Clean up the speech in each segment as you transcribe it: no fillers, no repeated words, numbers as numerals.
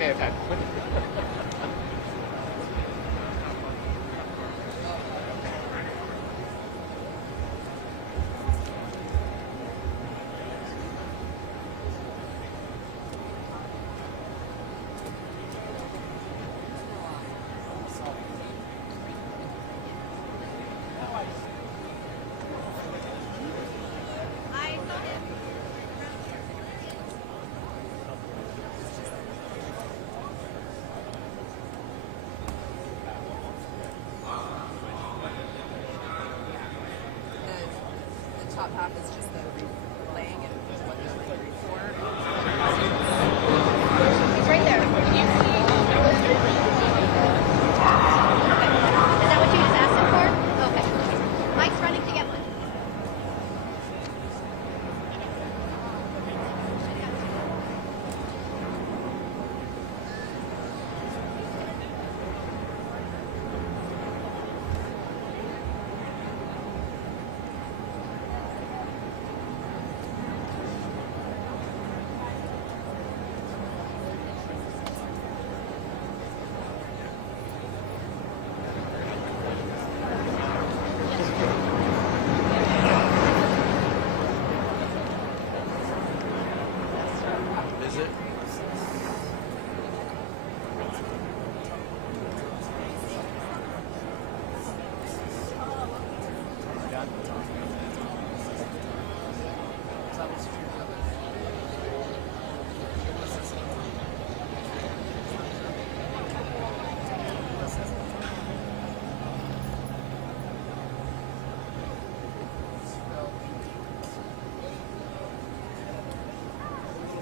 may have had. Top half is just the laying and what they're laying for. He's right there. Can you see? Is that what you just asked him for? Okay. Mike's running to get one.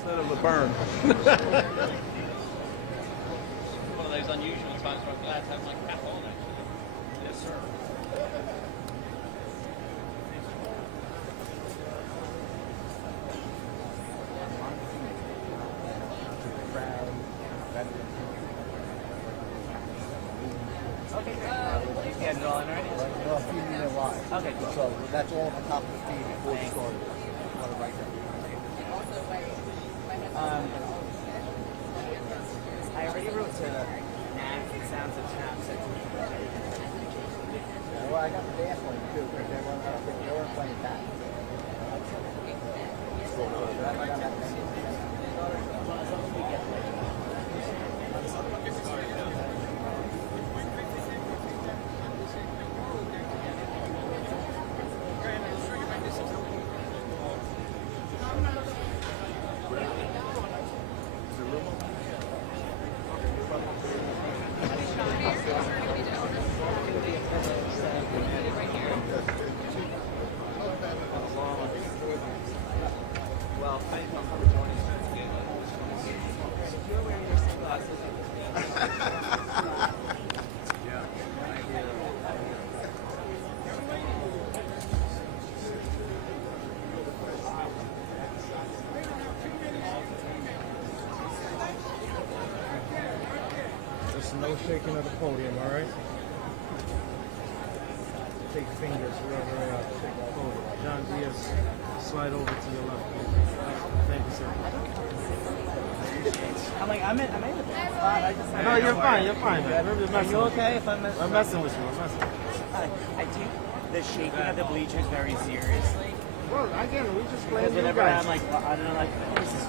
Of a burn. One of those unusual times where I'm glad to have my cap on, actually. Yes, sir. Okay, you get it all in already? Well, feeding it live. Okay, cool. So that's all on top of the feed before it started. Put it right there. I already wrote to Nat, it sounds of chaps. Well, I got the dance one too, but they weren't, I don't think they weren't playing that. Well, I didn't know how to join it. You're wearing your sunglasses. Just no shaking of the podium, all right? Take fingers wherever they are. Shake the podium. John Diaz, slide over to your left. Thank you, sir. I'm like, I'm in the best spot. I just No, you're fine. You're fine, man. We're just Are messing you with okay if I'm you. I'm messing with you. I'm messing with you. I take the shaking of the bleachers very seriously. Well, again, we just Because playing you whenever guys. I'm like, I don't know, like, this is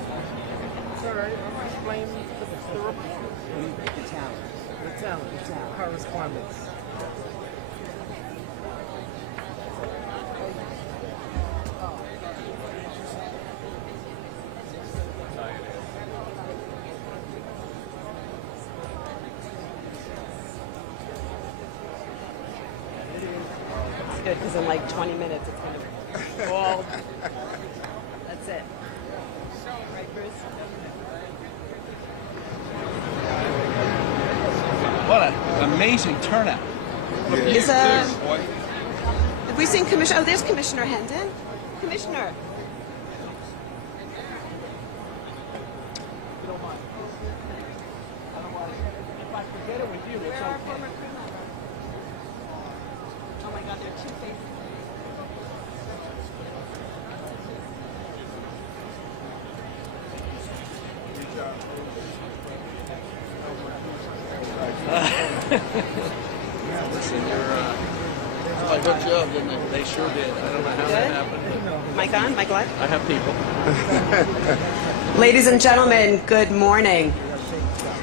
It's all right. I'm just playing the reporters. the talent. The talent. The talent. Correspondence. It's good because in like 20 minutes it's going to be all. That's it. Right, Bruce? What an amazing turnout. Have we seen Commissioner? Oh, there's Commissioner Hendon. Commissioner. If I forget it with you, it's Our okay. former crew member. Oh my God, there are two faces. Listen, I hooked you up, didn't they? They sure did. I don't know how that happened. Mic on? Mic live? I have people. Ladies and gentlemen, good morning.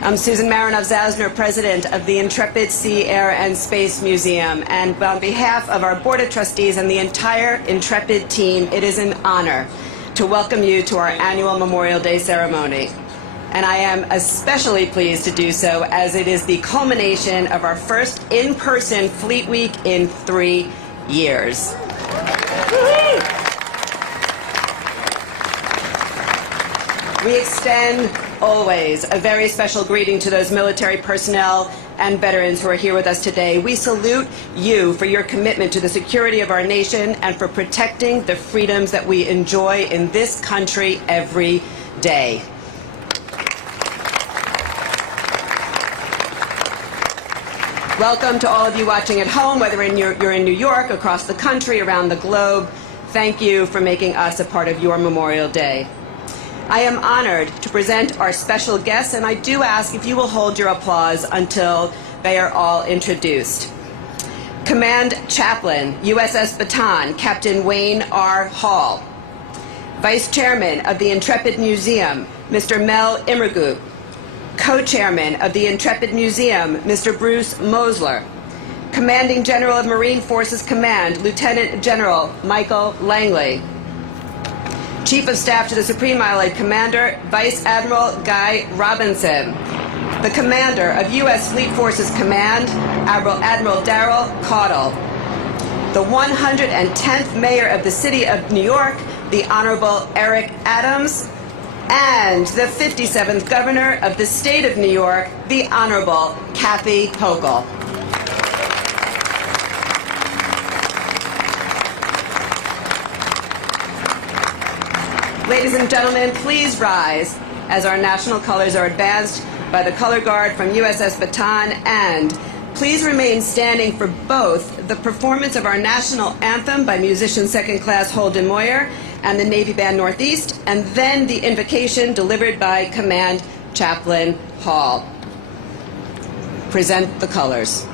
I'm Susan Marinov-Zausner, president of the Intrepid Sea, Air, and Space Museum. And on behalf of our Board of Trustees and the entire Intrepid team, it is an honor to welcome you to our annual Memorial Day ceremony. And I am especially pleased to do so as it is the culmination of our first in-person Fleet Week in 3 years. We extend always a very special greeting to those military personnel and veterans who are here with us today. We salute you for your commitment to the security of our nation and for protecting the freedoms that we enjoy in this country every day. Welcome to all of you watching at home, whether you're in New York, across the country, around the globe. Thank you for making us a part of your Memorial Day. I am honored to present our special guests, and I do ask if you will hold your applause until they are all introduced. Command Chaplain, USS Bataan, Captain Wayne R. Hall. Vice Chairman of the Intrepid Museum, Mr. Mel Immergut. Co-Chairman of the Intrepid Museum, Mr. Bruce Mosler. Commanding General of Marine Forces Command, Lieutenant General Michael Langley. Chief of Staff to the Supreme Allied Commander, Vice Admiral Guy Robinson. The Commander of U.S. Fleet Forces Command, Admiral Darrell Caudle. The 110th Mayor of the City of New York, the Honorable Eric Adams. And the 57th Governor of the State of New York, the Honorable Kathy Hulkel. Ladies and gentlemen, please rise as our national colors are advanced by the color guard from USS Bataan, and please remain standing for both the performance of our national anthem by musician second class Holden Moyer and the Navy Band Northeast, and then the invocation delivered by Command Chaplain Hall. Present the colors.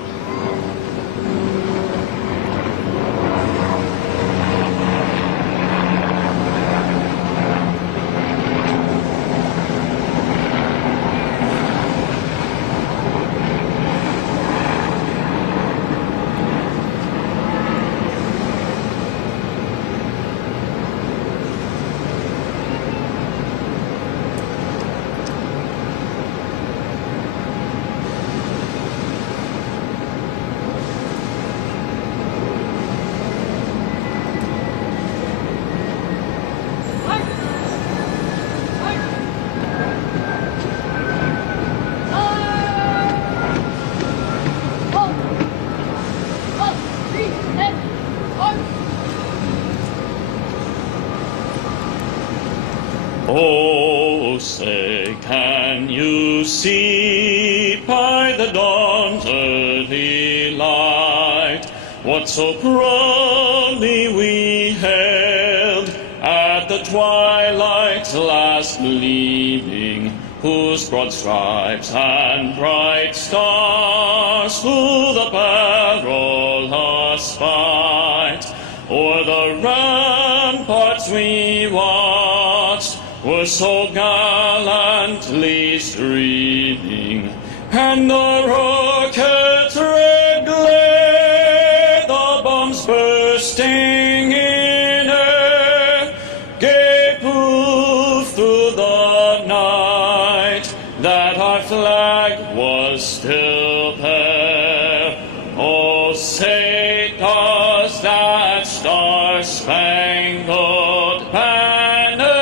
Oh, say, can you see by the dawn's early light what so proudly we hailed at the twilight's last gleaming, whose broad stripes and bright stars through the perilous fight o'er the ramparts we watched were so gallantly streaming, and the rocket's red glare, the bombs bursting in air, gave proof through the night that our flag was still there. Oh, say does that star-spangled banner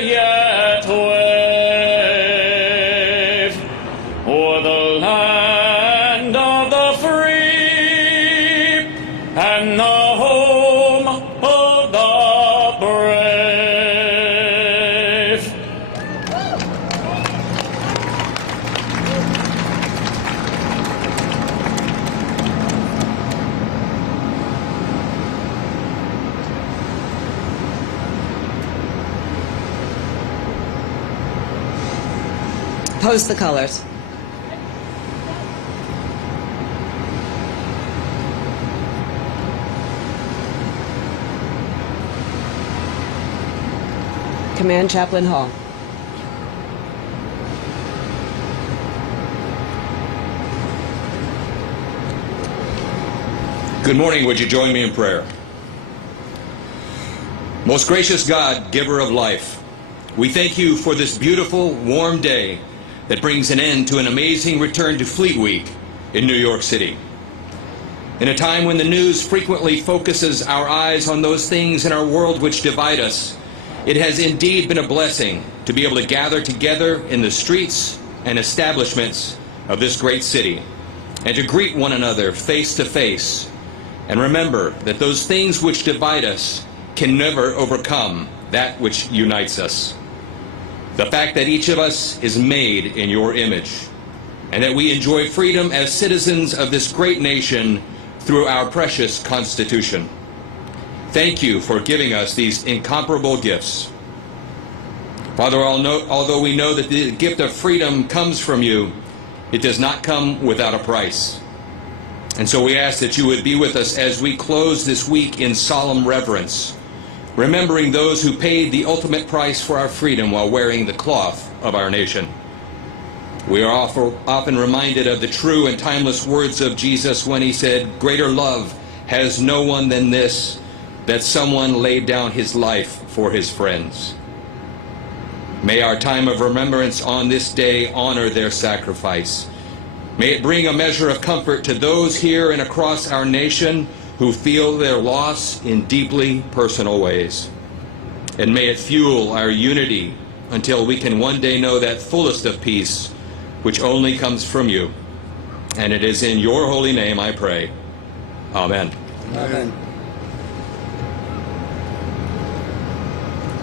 yet wave o'er the land of the free and the home of the brave? Post the colors. Command Chaplain Hall. Good morning. Would you join me in prayer? Most gracious God, giver of life, we thank you for this beautiful, warm day that brings an end to an amazing return to Fleet Week in New York City. In a time when the news frequently focuses our eyes on those things in our world which divide us, it has indeed been a blessing to be able to gather together in the streets and establishments of this great city and to greet one another face to face and remember that those things which divide us can never overcome that which unites us. The fact that each of us is made in your image and that we enjoy freedom as citizens of this great nation through our precious Constitution. Thank you for giving us these incomparable gifts. Father, although we know that the gift of freedom comes from you, it does not come without a price. And so we ask that you would be with us as we close this week in solemn reverence, remembering those who paid the ultimate price for our freedom while wearing the cloth of our nation. We are often reminded of the true and timeless words of Jesus when he said, "Greater love has no one than this, that someone laid down his life for his friends." May our time of remembrance on this day honor their sacrifice. May it bring a measure of comfort to those here and across our nation who feel their loss in deeply personal ways. And may it fuel our unity until we can one day know that fullest of peace which only comes from you. And it is in your holy name I pray. Amen. Amen.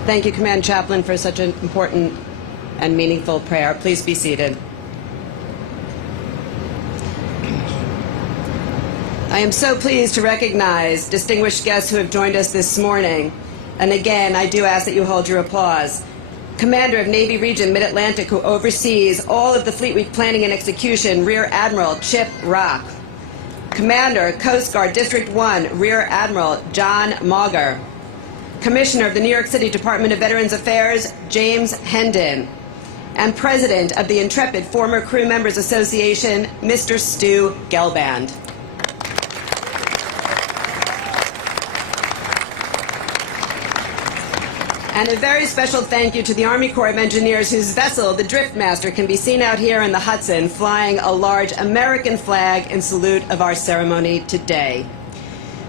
Thank you, Command Chaplain, for such an important and meaningful prayer. Please be seated. I am so pleased to recognize distinguished guests who have joined us this morning. And again, I do ask that you hold your applause. Commander of Navy Region Mid-Atlantic, who oversees all of the Fleet Week planning and execution, Rear Admiral Chip Rock. Commander, Coast Guard District 1, Rear Admiral John Mauger. Commissioner of the New York City Department of Veterans Affairs, James Hendon. And President of the Intrepid Former Crew Members Association, Mr. Stu Gelband. And a very special thank you to the Army Corps of Engineers, whose vessel, the Driftmaster, can be seen out here in the Hudson, flying a large American flag in salute of our ceremony today.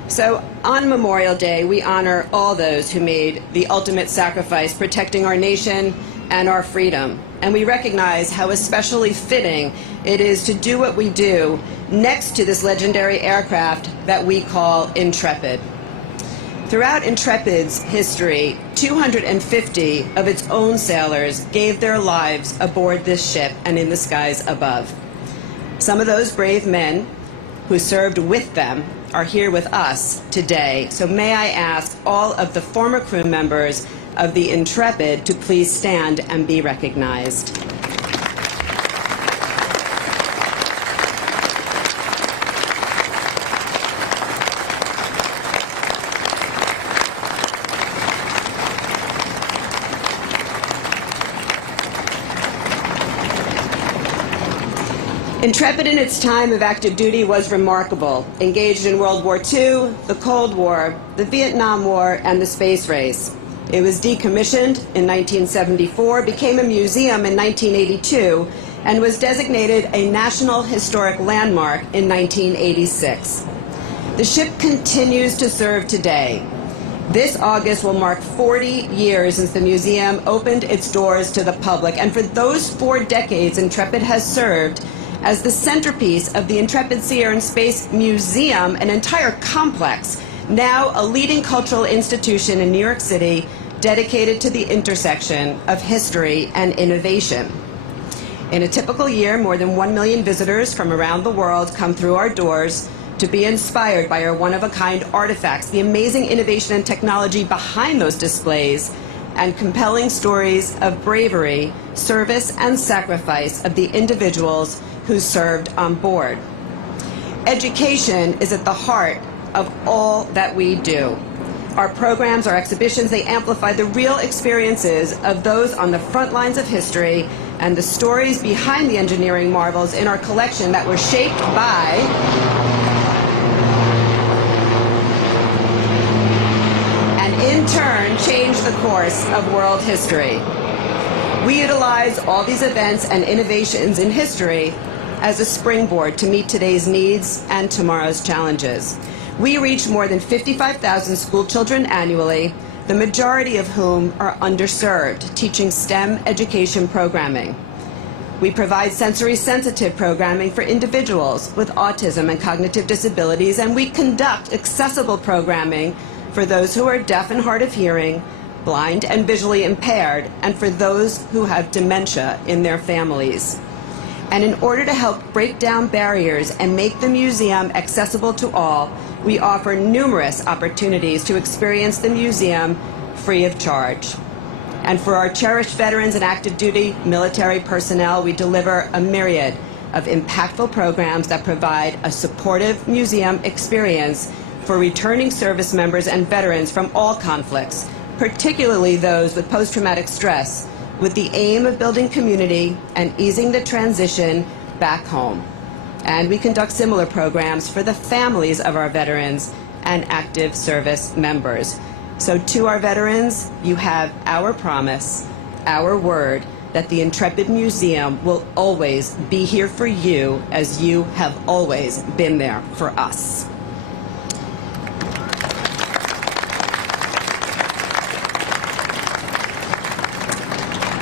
So, on Memorial Day, we honor all those who made the ultimate sacrifice protecting our nation and our freedom. And we recognize how especially fitting it is to do what we do next to this legendary aircraft that we call Intrepid. Throughout Intrepid's history, 250 of its own sailors gave their lives aboard this ship and in the skies above. Some of those brave men who served with them are here with us today. So may I ask all of the former crew members of the Intrepid to please stand and be recognized. Intrepid in its time of active duty was remarkable, engaged in World War II, the Cold War, the Vietnam War, and the space race. It was decommissioned in 1974, became a museum in 1982, and was designated a National Historic Landmark in 1986. The ship continues to serve today. This August will mark 40 years since the museum opened its doors to the public, and for those 4 decades, Intrepid has served as the centerpiece of the Intrepid Sea, Air, and Space Museum, an entire complex, now a leading cultural institution in New York City dedicated to the intersection of history and innovation. In a typical year, more than 1 million visitors from around the world come through our doors to be inspired by our one-of-a-kind artifacts, the amazing innovation and technology behind those displays, and compelling stories of bravery, service, and sacrifice of the individuals who served on board. Education is at the heart of all that we do. Our programs, our exhibitions, they amplify the real experiences of those on the front lines of history and the stories behind the engineering marvels in our collection that were shaped by and in turn changed the course of world history. We utilize all these events and innovations in history as a springboard to meet today's needs and tomorrow's challenges. We reach more than 55,000 school children annually, the majority of whom are underserved, teaching STEM education programming. We provide sensory-sensitive programming for individuals with autism and cognitive disabilities, and we conduct accessible programming for those who are deaf and hard of hearing, blind and visually impaired, and for those who have dementia in their families. And in order to help break down barriers and make the museum accessible to all, we offer numerous opportunities to experience the museum free of charge. And for our cherished veterans and active duty military personnel, we deliver a myriad of impactful programs that provide a supportive museum experience for returning service members and veterans from all conflicts, particularly those with post-traumatic stress, with the aim of building community and easing the transition back home. And we conduct similar programs for the families of our veterans and active service members. So to our veterans, you have our promise, our word, that the Intrepid Museum will always be here for you as you have always been there for us.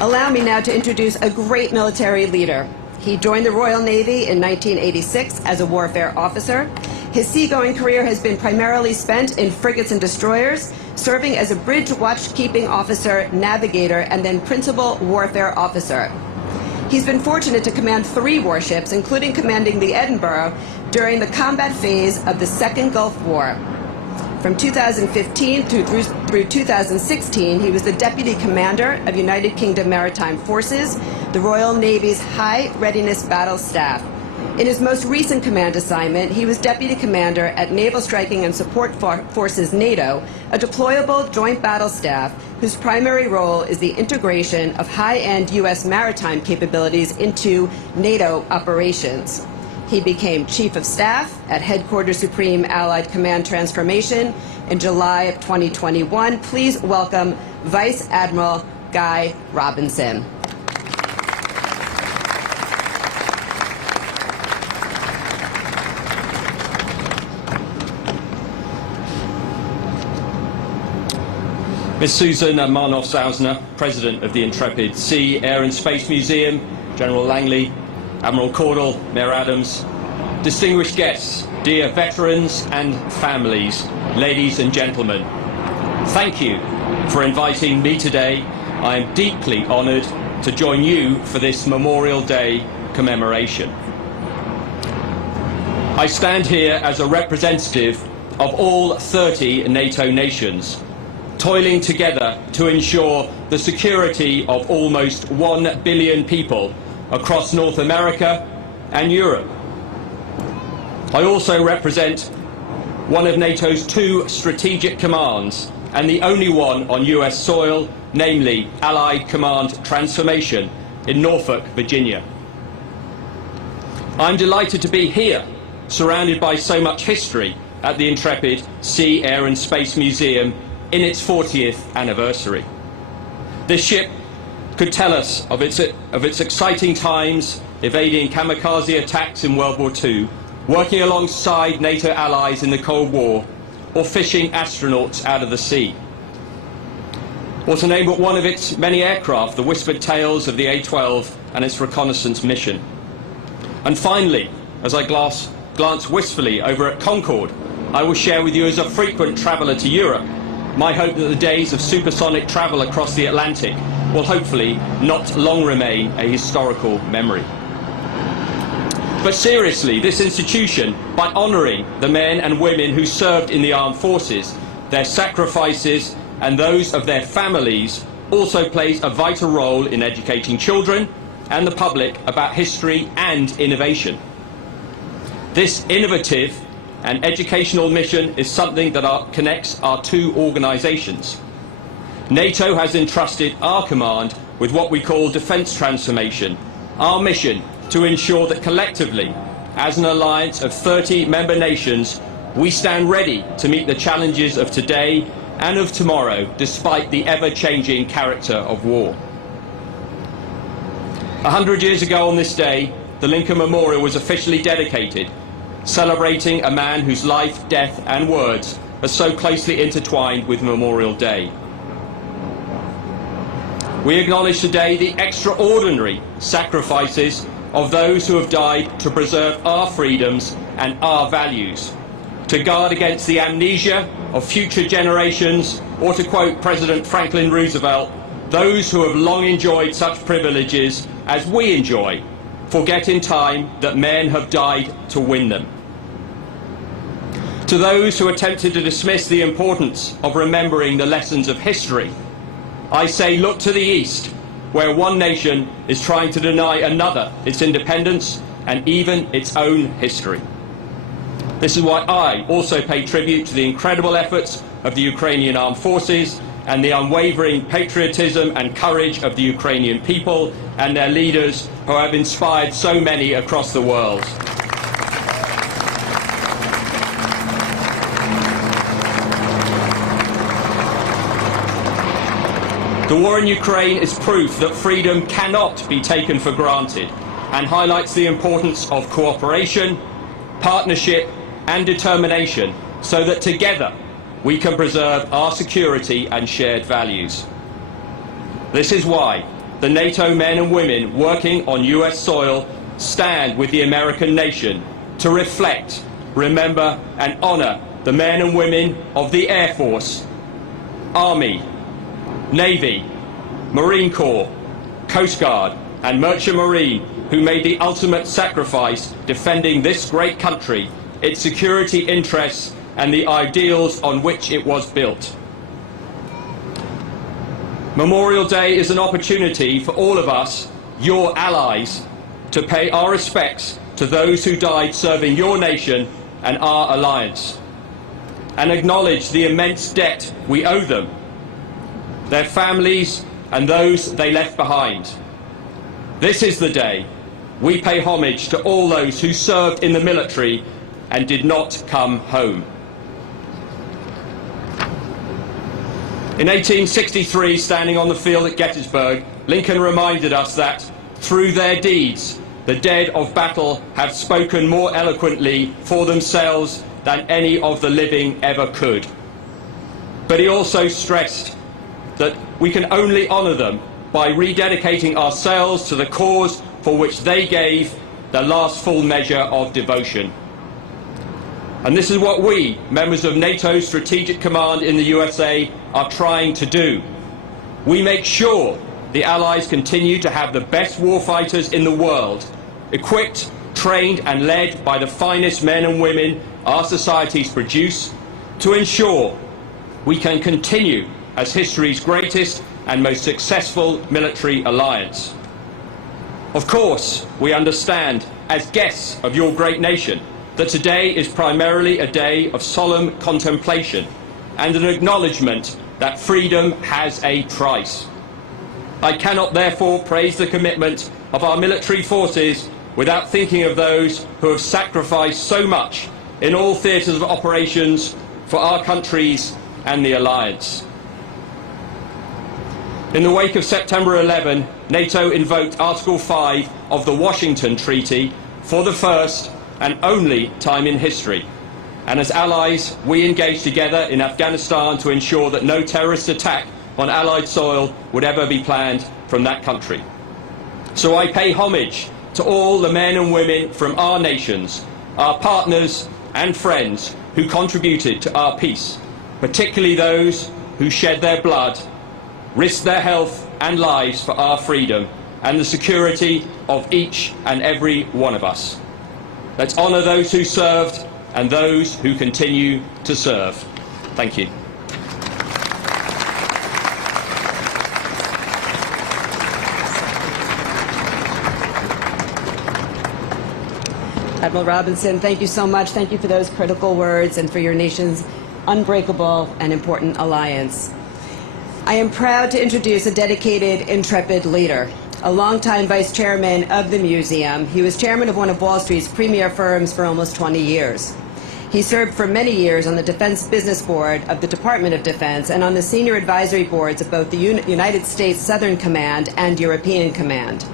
Allow me now to introduce a great military leader. He joined the Royal Navy in 1986 as a warfare officer. His seagoing career has been primarily spent in frigates and destroyers, serving as a bridge watchkeeping officer, navigator, and then principal warfare officer. He's been fortunate to command 3 warships, including commanding the Edinburgh during the combat phase of the Second Gulf War. From 2015 through 2016, he was the Deputy Commander of United Kingdom Maritime Forces, the Royal Navy's High Readiness Battle Staff. In his most recent command assignment, he was Deputy Commander at Naval Striking and Support Forces NATO, a deployable joint battle staff whose primary role is the integration of high-end U.S. maritime capabilities into NATO operations. He became Chief of Staff at Headquarters Supreme Allied Command Transformation in July of 2021. Please welcome Vice Admiral Guy Robinson. Ms. Susan Marnoff-Zausner, President of the Intrepid Sea, Air and Space Museum, General Langley, Admiral Caudle, Mayor Adams, distinguished guests, dear veterans and families, ladies and gentlemen, thank you for inviting me today. I am deeply honoured to join you for this Memorial Day commemoration. I stand here as a representative of all 30 NATO nations, toiling together to ensure the security of almost 1 billion people across North America and Europe. I also represent one of NATO's 2 strategic commands and the only one on US soil, namely Allied Command Transformation in Norfolk, Virginia. I'm delighted to be here, surrounded by so much history at the Intrepid Sea, Air and Space Museum in its 40th anniversary. This ship could tell us of its exciting times evading kamikaze attacks in World War II, working alongside NATO allies in the Cold War, or fishing astronauts out of the sea. Or to name but one of its many aircraft, the whispered tales of the A-12 and its reconnaissance mission. And finally, as I glance wistfully over at Concorde, I will share with you, as a frequent traveller to Europe, my hope that the days of supersonic travel across the Atlantic will hopefully not long remain a historical memory. But seriously, this institution, by honouring the men and women who served in the armed forces, their sacrifices and those of their families, also plays a vital role in educating children and the public about history and innovation. This innovative and educational mission is something that connects our two organisations. NATO has entrusted our command with what we call defence transformation, our mission to ensure that collectively, as an alliance of 30 member nations, we stand ready to meet the challenges of today and of tomorrow, despite the ever-changing character of war. 100 years ago on this day, the Lincoln Memorial was officially dedicated, celebrating a man whose life, death and words are so closely intertwined with Memorial Day. We acknowledge today the extraordinary sacrifices of those who have died to preserve our freedoms and our values, to guard against the amnesia of future generations, or to quote President Franklin Roosevelt, those who have long enjoyed such privileges as we enjoy, forget in time that men have died to win them. To those who attempted to dismiss the importance of remembering the lessons of history, I say look to the east, where one nation is trying to deny another its independence and even its own history. This is why I also pay tribute to the incredible efforts of the Ukrainian armed forces and the unwavering patriotism and courage of the Ukrainian people and their leaders who have inspired so many across the world. The war in Ukraine is proof that freedom cannot be taken for granted and highlights the importance of cooperation, partnership and determination so that together we can preserve our security and shared values. This is why the NATO men and women working on US soil stand with the American nation to reflect, remember and honour the men and women of the Air Force, Army, Navy, Marine Corps, Coast Guard and Merchant Marine who made the ultimate sacrifice defending this great country, its security interests and the ideals on which it was built. Memorial Day is an opportunity for all of us, your allies, to pay our respects to those who died serving your nation and our alliance, and acknowledge the immense debt we owe them, their families and those they left behind. This is the day we pay homage to all those who served in the military and did not come home. In 1863, standing on the field at Gettysburg, Lincoln reminded us that through their deeds, the dead of battle have spoken more eloquently for themselves than any of the living ever could. But he also stressed that we can only honour them by rededicating ourselves to the cause for which they gave their last full measure of devotion. And this is what we, members of NATO's Strategic Command in the USA, are trying to do. We make sure the Allies continue to have the best warfighters in the world, equipped, trained and led by the finest men and women our societies produce, to ensure we can continue as history's greatest and most successful military alliance. Of course, we understand, as guests of your great nation, that today is primarily a day of solemn contemplation and an acknowledgement that freedom has a price. I cannot therefore praise the commitment of our military forces without thinking of those who have sacrificed so much in all theatres of operations for our countries and the alliance. In the wake of September 11, NATO invoked Article 5 of the Washington Treaty for the first and only time in history. And as allies, we engaged together in Afghanistan to ensure that no terrorist attack on Allied soil would ever be planned from that country. So I pay homage to all the men and women from our nations, our partners and friends who contributed to our peace, particularly those who shed their blood, risked their health and lives for our freedom and the security of each and every one of us. Let's honour those who served and those who continue to serve. Thank you. Admiral Robinson, thank you so much. Thank you for those critical words and for your nation's unbreakable and important alliance. I am proud to introduce a dedicated, intrepid leader, a longtime vice chairman of the museum. He was chairman of one of Wall Street's premier firms for almost 20 years. He served for many years on the Defense Business Board of the Department of Defense and on the senior advisory boards of both the United States Southern Command and European Command.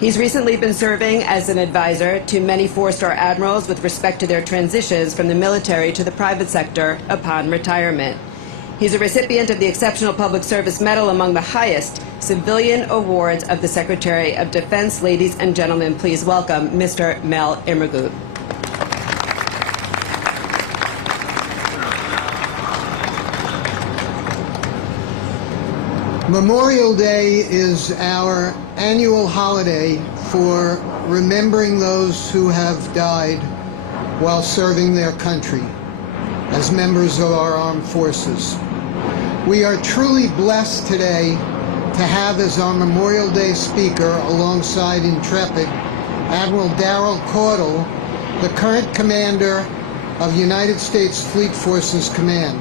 He's recently been serving as an advisor to many four-star admirals with respect to their transitions from the military to the private sector upon retirement. He's a recipient of the Exceptional Public Service Medal, among the highest civilian awards of the Secretary of Defense. Ladies and gentlemen, please welcome Mr. Mel Immergut. Memorial Day is our annual holiday for remembering those who have died while serving their country as members of our armed forces. We are truly blessed today to have as our Memorial Day speaker, alongside Intrepid, Admiral Darrell Caudle, the current commander of United States Fleet Forces Command,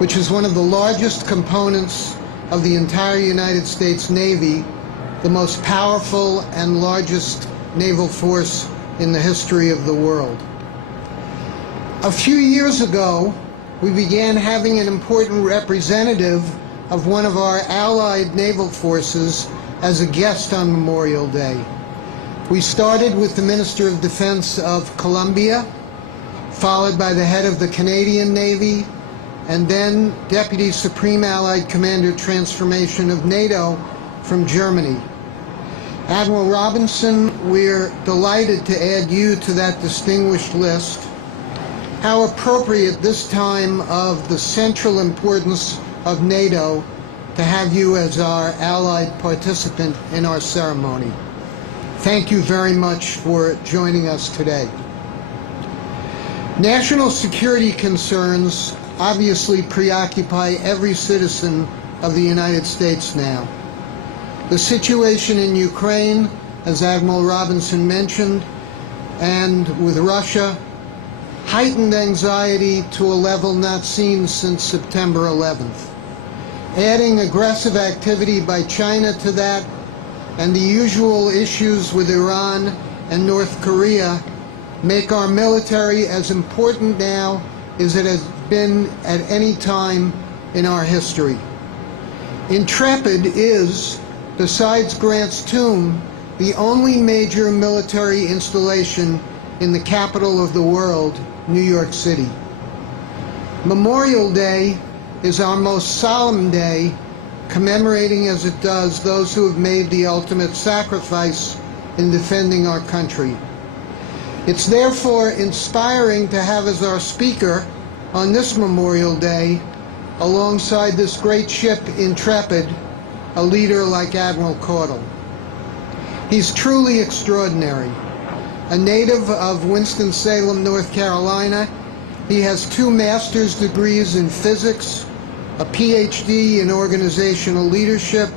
which is one of the largest components of the entire United States Navy, the most powerful and largest naval force in the history of the world. A few years ago, we began having an important representative of one of our allied naval forces as a guest on Memorial Day. We started with the Minister of Defense of Colombia, followed by the head of the Canadian Navy, and then Deputy Supreme Allied Commander Transformation of NATO from Germany. Admiral Robinson, we're delighted to add you to that distinguished list. How appropriate this time of the central importance of NATO to have you as our allied participant in our ceremony. Thank you very much for joining us today. National security concerns obviously preoccupy every citizen of the United States now. The situation in Ukraine, as Admiral Robinson mentioned, and with Russia, heightened anxiety to a level not seen since September 11th. Adding aggressive activity by China to that, and the usual issues with Iran and North Korea, make our military as important now as it has been at any time in our history. Intrepid is, besides Grant's Tomb, the only major military installation in the capital of the world, New York City. Memorial Day is our most solemn day, commemorating as it does those who have made the ultimate sacrifice in defending our country. It's therefore inspiring to have as our speaker on this Memorial Day, alongside this great ship Intrepid, a leader like Admiral Caudle. He's truly extraordinary. A native of Winston-Salem, North Carolina, he has 2 master's degrees in physics, a PhD in organizational leadership,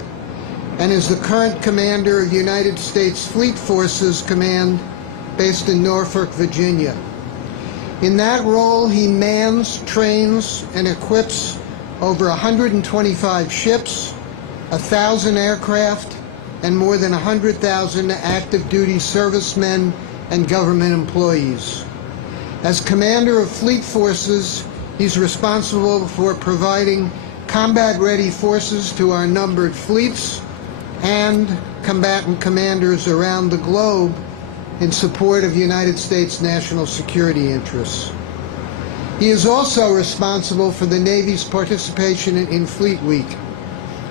and is the current commander of United States Fleet Forces Command based in Norfolk, Virginia. In that role, he mans, trains, and equips over 125 ships, 1,000 aircraft, and more than 100,000 active duty servicemen and government employees. As commander of fleet forces, he's responsible for providing combat-ready forces to our numbered fleets and combatant commanders around the globe in support of United States national security interests. He is also responsible for the Navy's participation in Fleet Week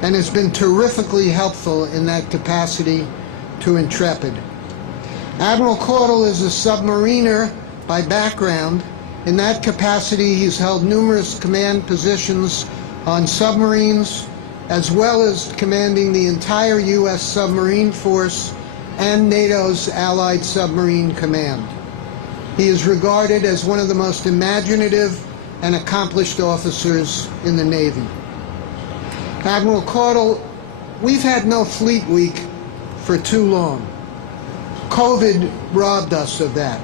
and has been terrifically helpful in that capacity to Intrepid. Admiral Caudle is a submariner by background. In that capacity, he's held numerous command positions on submarines, as well as commanding the entire U.S. submarine force and NATO's Allied Submarine Command. He is regarded as one of the most imaginative and accomplished officers in the Navy. Admiral Caudle, we've had no Fleet Week for too long. COVID robbed us of that.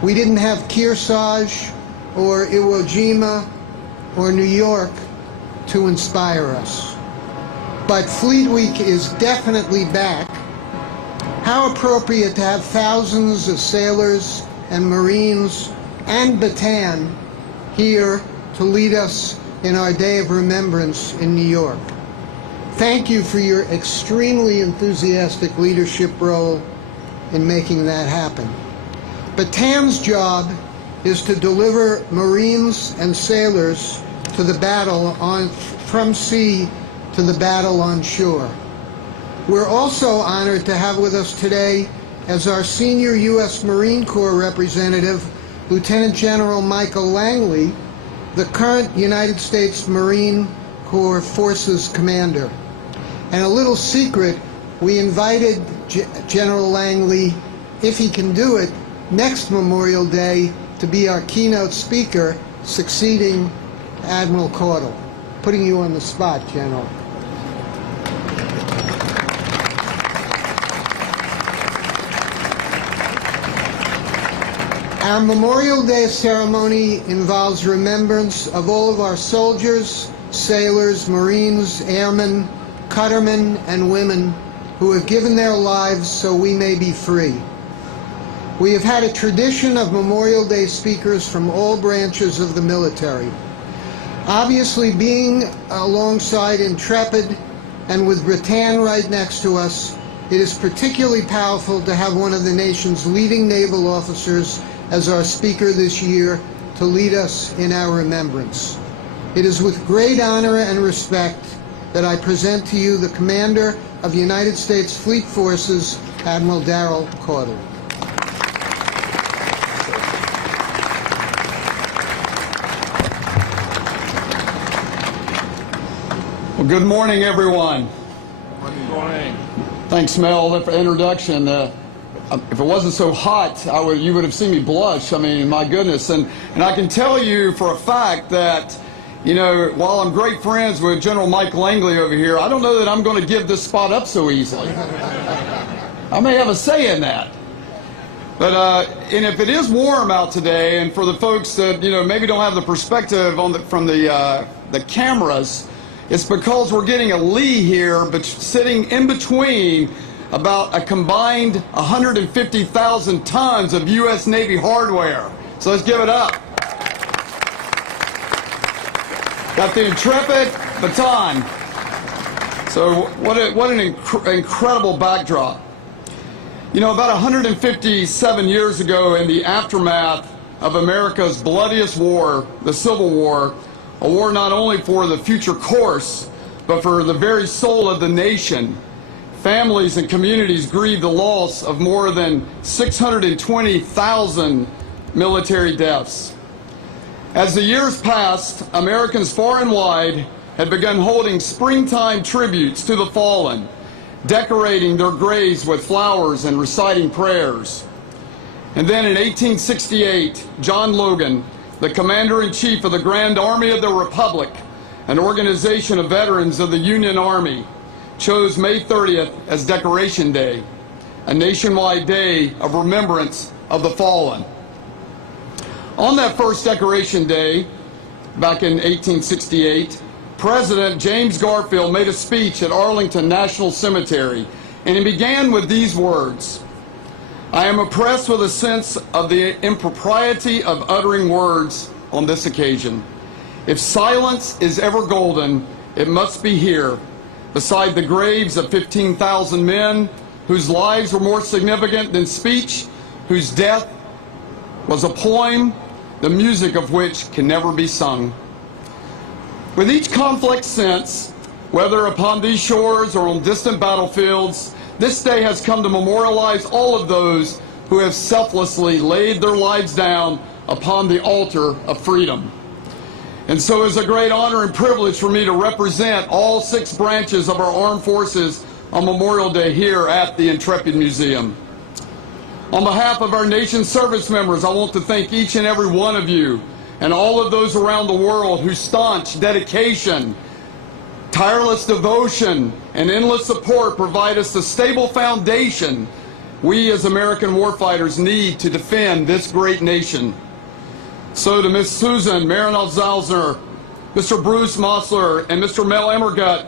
We didn't have Kearsarge or Iwo Jima or New York to inspire us. But Fleet Week is definitely back. How appropriate to have thousands of sailors and Marines and Bataan here to lead us in our Day of Remembrance in New York. Thank you for your extremely enthusiastic leadership role in making that happen. Bataan's job is to deliver Marines and sailors to the battle from sea to the battle on shore. We're also honored to have with us today as our senior U.S. Marine Corps representative, Lieutenant General Michael Langley, the current United States Marine Corps Forces Commander. And a little secret, we invited General Langley, if he can do it, next Memorial Day to be our keynote speaker, succeeding Admiral Caudle. Putting you on the spot, General. Our Memorial Day ceremony involves remembrance of all of our soldiers, sailors, Marines, airmen, cuttermen, and women who have given their lives so we may be free. We have had a tradition of Memorial Day speakers from all branches of the military. Obviously, being alongside Intrepid and with Bataan right next to us, it is particularly powerful to have one of the nation's leading naval officers as our speaker this year to lead us in our remembrance. It is with great honor and respect that I present to you the Commander of United States Fleet Forces, Admiral Darrell Caudle. Well, good morning, everyone. Good morning. Thanks, Mel, for the introduction. If it wasn't so hot, you would have seen me blush. I mean, my goodness. And I can tell you for a fact that, you know, while I'm great friends with General Mike Langley over here, I don't know that I'm going to give this spot up so easily. I may have a say in that. But and if it is warm out today, and for the folks that, you know, maybe don't have the perspective from the cameras, it's because we're getting a lee here, but sitting in between about a combined 150,000 tons of U.S. Navy hardware. So let's give it up. Got the Intrepid, Bataan. So what an incredible backdrop. You know, about 157 years ago, in the aftermath of America's bloodiest war, the Civil War, a war not only for the future course, but for the very soul of the nation, families and communities grieved the loss of more than 620,000 military deaths. As the years passed, Americans far and wide had begun holding springtime tributes to the fallen, decorating their graves with flowers and reciting prayers. And then in 1868, John Logan, the Commander-in-Chief of the Grand Army of the Republic, an organization of veterans of the Union Army, chose May 30th as Decoration Day, a nationwide day of remembrance of the fallen. On that first Decoration Day, back in 1868, President James Garfield made a speech at Arlington National Cemetery, and he began with these words: "I am oppressed with a sense of the impropriety of uttering words on this occasion. If silence is ever golden, it must be here, beside the graves of 15,000 men whose lives were more significant than speech, whose death was a poem, the music of which can never be sung." With each conflict since, whether upon these shores or on distant battlefields, this day has come to memorialize all of those who have selflessly laid their lives down upon the altar of freedom. And so it's a great honor and privilege for me to represent all 6 branches of our armed forces on Memorial Day here at the Intrepid Museum. On behalf of our nation's service members, I want to thank each and every one of you and all of those around the world whose staunch dedication, tireless devotion, and endless support provide us a stable foundation we as American warfighters need to defend this great nation. So to Ms. Susan Marinel Zalzner, Mr. Bruce Mosler, and Mr. Mel Emergut,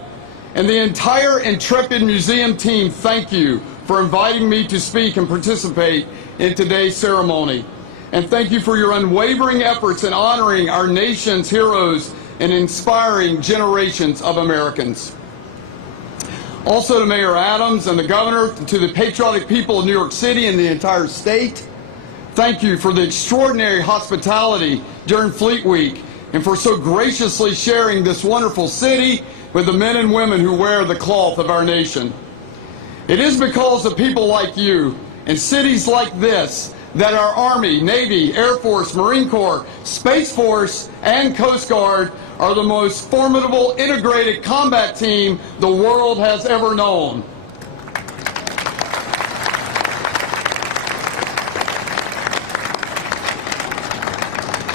and the entire Intrepid Museum team, thank you for inviting me to speak and participate in today's ceremony. And thank you for your unwavering efforts in honoring our nation's heroes and inspiring generations of Americans. Also to Mayor Adams and the Governor, to the patriotic people of New York City and the entire state, thank you for the extraordinary hospitality during Fleet Week and for so graciously sharing this wonderful city with the men and women who wear the cloth of our nation. It is because of people like you and cities like this that our Army, Navy, Air Force, Marine Corps, Space Force, and Coast Guard are the most formidable integrated combat team the world has ever known.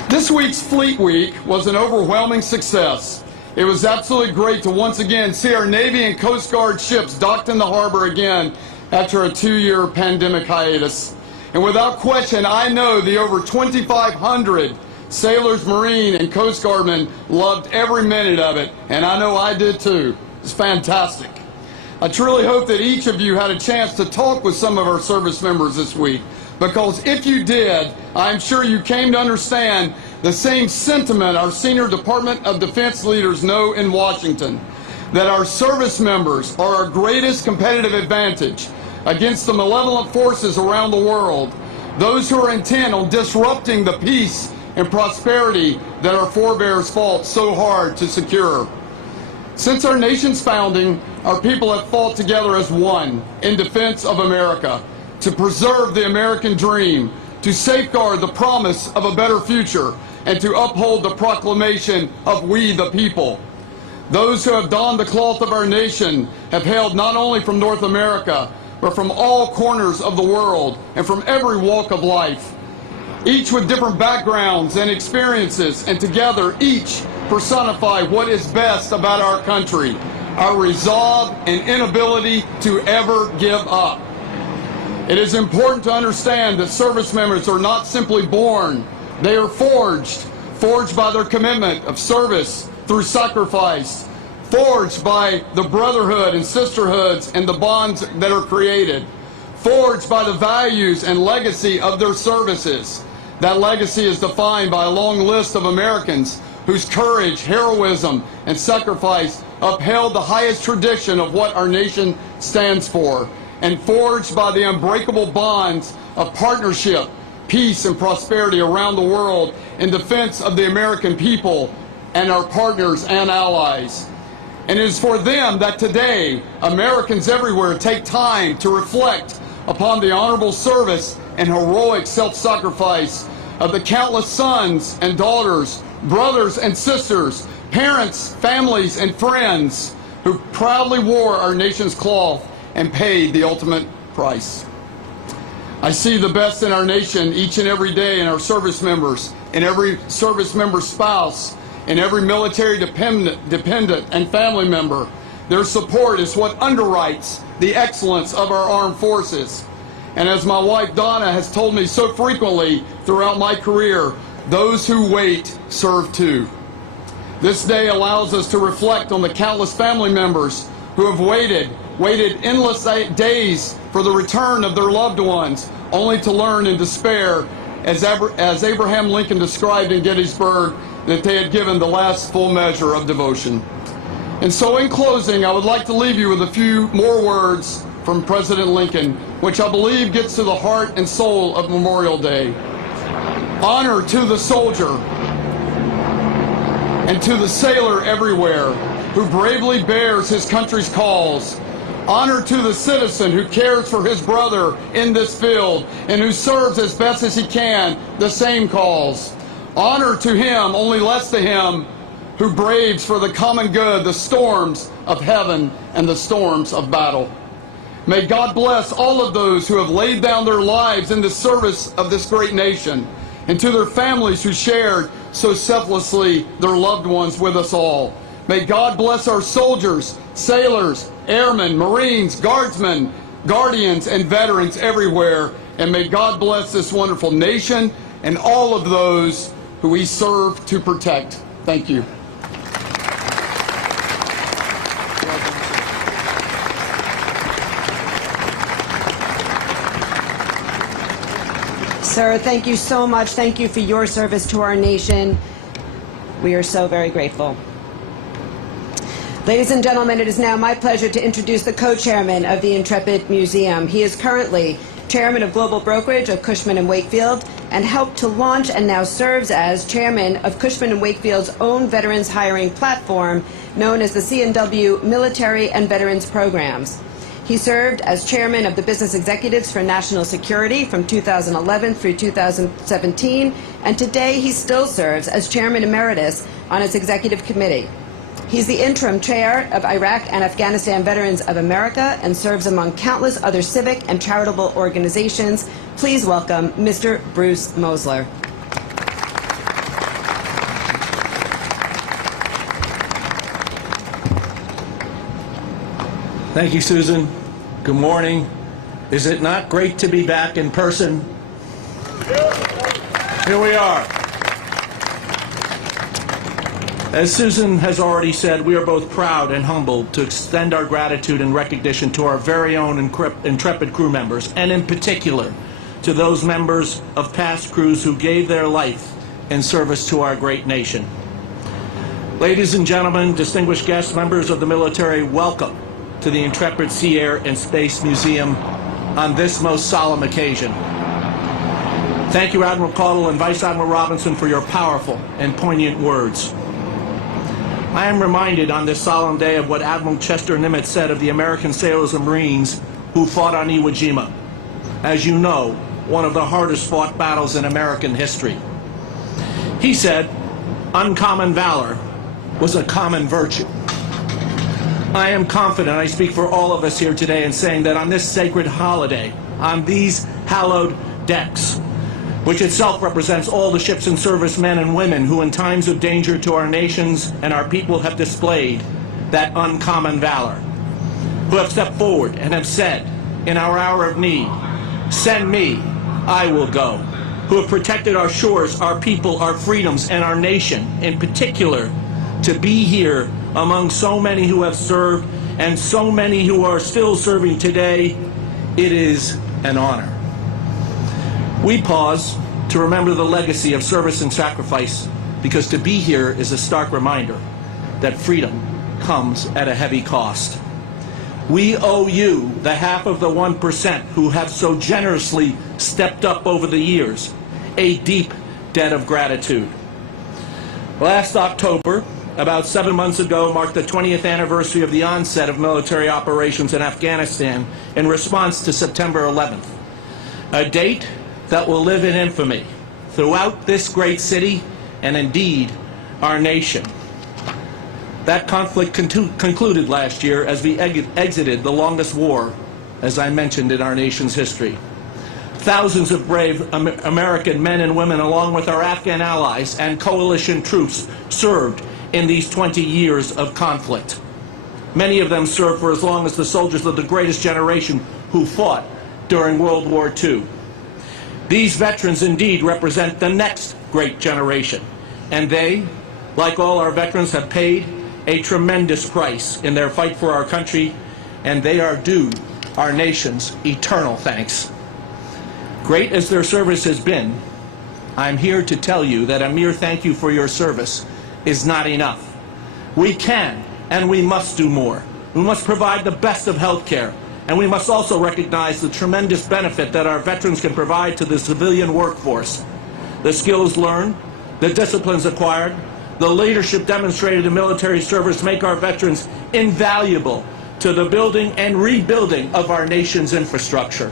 This week's Fleet Week was an overwhelming success. It was absolutely great to once again see our Navy and Coast Guard ships docked in the harbor again after a 2-year pandemic hiatus. And without question, I know the over 2,500 sailors, Marine, and Coast Guardmen loved every minute of it, and I know I did too. It's fantastic. I truly hope that each of you had a chance to talk with some of our service members this week, because if you did, I'm sure you came to understand the same sentiment our senior Department of Defense leaders know in Washington, that our service members are our greatest competitive advantage against the malevolent forces around the world, those who are intent on disrupting the peace and prosperity that our forebears fought so hard to secure. Since our nation's founding, our people have fought together as one in defense of America, to preserve the American dream, to safeguard the promise of a better future, and to uphold the proclamation of we the people. Those who have donned the cloth of our nation have hailed not only from North America, but from all corners of the world and from every walk of life, each with different backgrounds and experiences, and together each personify what is best about our country, our resolve and inability to ever give up. It is important to understand that service members are not simply born, they are forged by their commitment of service through sacrifice, forged by the brotherhood and sisterhoods and the bonds that are created, forged by the values and legacy of their services. That legacy is defined by a long list of Americans whose courage, heroism, and sacrifice upheld the highest tradition of what our nation stands for, and forged by the unbreakable bonds of partnership, peace, and prosperity around the world in defense of the American people and our partners and allies. And it is for them that today Americans everywhere take time to reflect upon the honorable service and heroic self-sacrifice of the countless sons and daughters, brothers and sisters, parents, families, and friends who proudly wore our nation's cloth and paid the ultimate price. I see the best in our nation each and every day in our service members, in every service member's spouse, in every military dependent and family member. Their support is what underwrites the excellence of our armed forces. And as my wife Donna has told me so frequently throughout my career, those who wait serve too. This day allows us to reflect on the countless family members who have waited endless days for the return of their loved ones, only to learn in despair, as Abraham Lincoln described in Gettysburg, that they had given the last full measure of devotion. And so in closing, I would like to leave you with a few more words from President Lincoln, which I believe gets to the heart and soul of Memorial Day. Honor to the soldier and to the sailor everywhere who bravely bears his country's calls. Honor to the citizen who cares for his brother in this field and who serves as best as he can the same cause. Honor to him, only less to him, who braves for the common good the storms of heaven and the storms of battle. May God bless all of those who have laid down their lives in the service of this great nation, and to their families who shared so selflessly their loved ones with us all. May God bless our soldiers, sailors, airmen, Marines, guardsmen, guardians, and veterans everywhere, and may God bless this wonderful nation and all of those who we serve to protect. Thank you. Sir, thank you so much. Thank you for your service to our nation. We are so very grateful. Ladies and gentlemen, it is now my pleasure to introduce the co-chairman of the Intrepid Museum. He is currently chairman of global brokerage of Cushman & Wakefield and helped to launch and now serves as chairman of Cushman & Wakefield's own veterans hiring platform known as the C&W Military and Veterans Programs. He served as chairman of the Business Executives for National Security from 2011 through 2017, and today he still serves as chairman emeritus on its executive committee. He's the interim chair of Iraq and Afghanistan Veterans of America and serves among countless other civic and charitable organizations. Please welcome Mr. Bruce Mosler. Thank you, Susan. Good morning. Is it not great to be back in person? Here we are. As Susan has already said, we are both proud and humbled to extend our gratitude and recognition to our very own Intrepid crew members, and in particular to those members of past crews who gave their life in service to our great nation. Ladies and gentlemen, distinguished guests, members of the military, welcome to the Intrepid Sea, Air, and Space Museum on this most solemn occasion. Thank you, Admiral Caudle and Vice Admiral Robinson, for your powerful and poignant words. I am reminded on this solemn day of what Admiral Chester Nimitz said of the American sailors and Marines who fought on Iwo Jima. As you know, one of the hardest fought battles in American history. He said, uncommon valor was a common virtue. I am confident I speak for all of us here today in saying that on this sacred holiday, on these hallowed decks, which itself represents all the ships and service men and women who in times of danger to our nations and our people have displayed that uncommon valor, who have stepped forward and have said, in our hour of need, send me, I will go, who have protected our shores, our people, our freedoms, and our nation, in particular, to be here among so many who have served and so many who are still serving today, it is an honor. We pause to remember the legacy of service and sacrifice, because to be here is a stark reminder that freedom comes at a heavy cost. We owe you, the half of the 1% who have so generously stepped up over the years, a deep debt of gratitude. Last October, about 7 months ago, marked the 20th anniversary of the onset of military operations in Afghanistan in response to September 11th, a date that will live in infamy throughout this great city and indeed our nation. That conflict concluded last year as we exited the longest war, as I mentioned, in our nation's history. Thousands of brave American men and women, along with our Afghan allies and coalition troops, served in these 20 years of conflict. Many of them served for as long as the soldiers of the greatest generation who fought during World War II. These veterans indeed represent the next great generation, and they, like all our veterans, have paid a tremendous price in their fight for our country, and they are due our nation's eternal thanks. Great as their service has been, I'm here to tell you that a mere thank you for your service is not enough. We can and we must do more. We must provide the best of health care, and we must also recognize the tremendous benefit that our veterans can provide to the civilian workforce. The skills learned, the disciplines acquired, the leadership demonstrated in military service make our veterans invaluable to the building and rebuilding of our nation's infrastructure.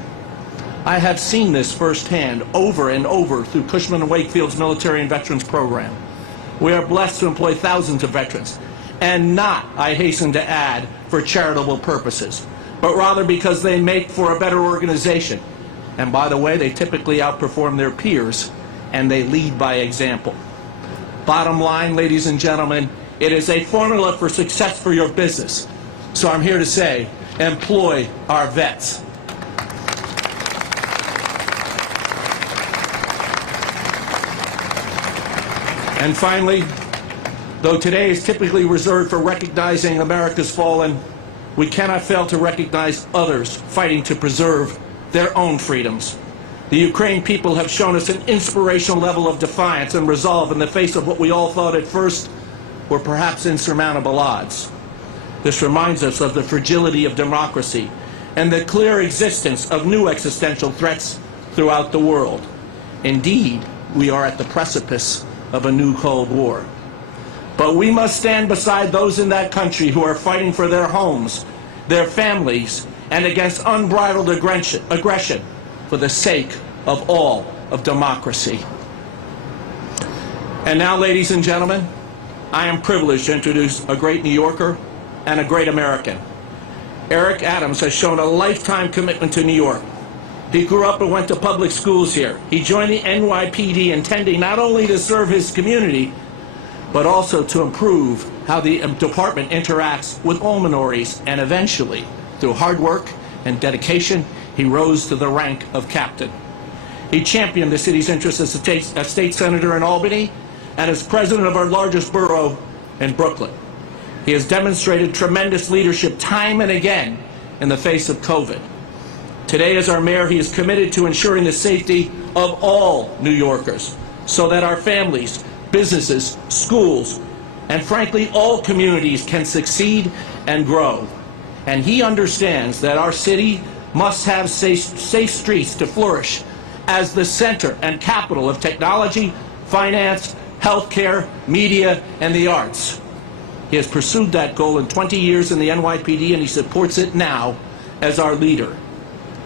I have seen this firsthand over and over through Cushman & Wakefield's Military and Veterans Program. We are blessed to employ thousands of veterans, and not, I hasten to add, for charitable purposes, but rather because they make for a better organization. And by the way, they typically outperform their peers, and they lead by example. Bottom line, ladies and gentlemen, it is a formula for success for your business. So I'm here to say, employ our vets. And finally, though today is typically reserved for recognizing America's fallen, we cannot fail to recognize others fighting to preserve their own freedoms. The Ukraine people have shown us an inspirational level of defiance and resolve in the face of what we all thought at first were perhaps insurmountable odds. This reminds us of the fragility of democracy and the clear existence of new existential threats throughout the world. Indeed, we are at the precipice of a new Cold War. But we must stand beside those in that country who are fighting for their homes, their families, and against unbridled aggression for the sake of all of democracy. And now, ladies and gentlemen, I am privileged to introduce a great New Yorker and a great American. Eric Adams has shown a lifetime commitment to New York. He grew up and went to public schools here. He joined the NYPD intending not only to serve his community, but also to improve how the department interacts with all minorities. And eventually, through hard work and dedication, he rose to the rank of captain. He championed the city's interests as a state senator in Albany and as president of our largest borough in Brooklyn. He has demonstrated tremendous leadership time and again in the face of COVID. Today, as our mayor, he is committed to ensuring the safety of all New Yorkers so that our families, businesses, schools, and frankly, all communities can succeed and grow. And he understands that our city must have safe streets to flourish as the center and capital of technology, finance, healthcare, media, and the arts. He has pursued that goal in 20 years in the NYPD, and he supports it now as our leader.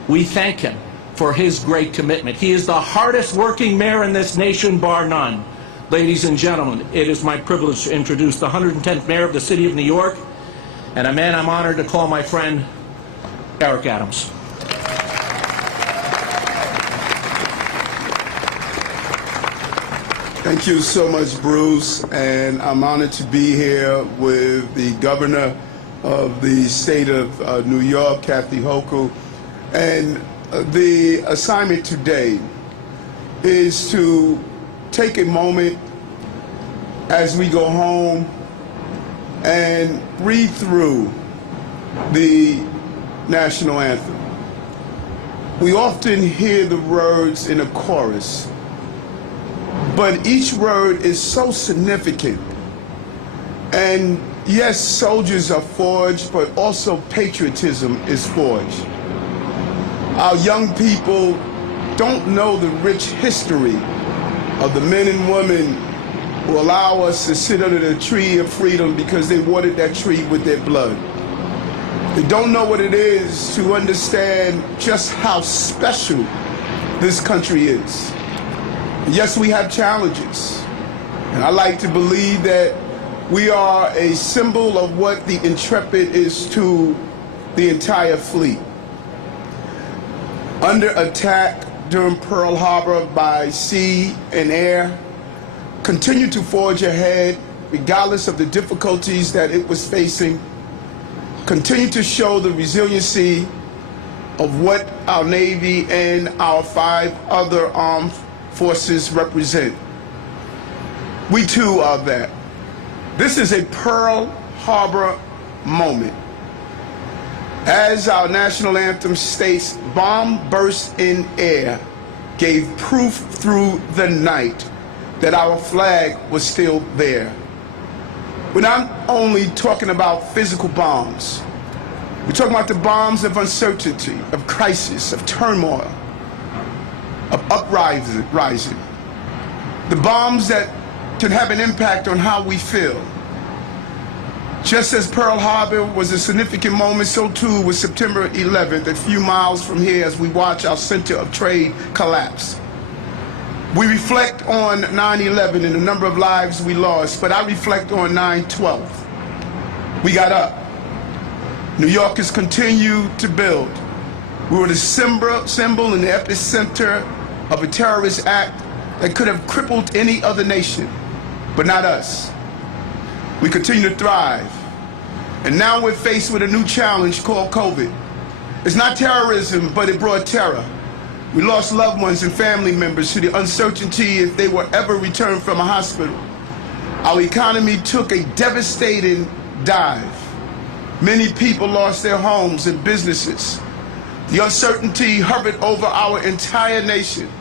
We thank him for his great commitment. He is the hardest working mayor in this nation, bar none. Ladies and gentlemen, it is my privilege to introduce the 110th mayor of the city of New York, and a man I'm honored to call my friend, Eric Adams. Thank you so much, Bruce, and I'm honored to be here with the governor of the state of New York, Kathy Hulkel. And the assignment today is to take a moment as we go home and read through the national anthem. We often hear the words in a chorus, but each word is so significant. And yes, soldiers are forged, but also patriotism is forged. Our young people don't know the rich history of the men and women who allow us to sit under the tree of freedom because they watered that tree with their blood. They don't know what it is to understand just how special this country is. Yes, we have challenges, and I like to believe that we are a symbol of what the Intrepid is to the entire fleet. Under attack during Pearl Harbor by sea and air, continued to forge ahead regardless of the difficulties that it was facing, continued to show the resiliency of what our Navy and our 5 other armed forces represent. We too are that. This is a Pearl Harbor moment. As our national anthem states, bomb burst in air gave proof through the night that our flag was still there. We're not only talking about physical bombs. We're talking about the bombs of uncertainty, of crisis, of turmoil, of uprising. The bombs that can have an impact on how we feel. Just as Pearl Harbor was a significant moment, so too was September 11th, a few miles from here as we watch our center of trade collapse. We reflect on 9/11 and the number of lives we lost, but I reflect on 9/12. We got up. New Yorkers continued to build. We were the symbol in the epicenter of a terrorist act that could have crippled any other nation, but not us. We continue to thrive. And now we're faced with a new challenge called COVID. It's not terrorism, but it brought terror. We lost loved ones and family members to the uncertainty if they will ever return from a hospital. Our economy took a devastating dive. Many people lost their homes and businesses. The uncertainty hovered over our entire nation.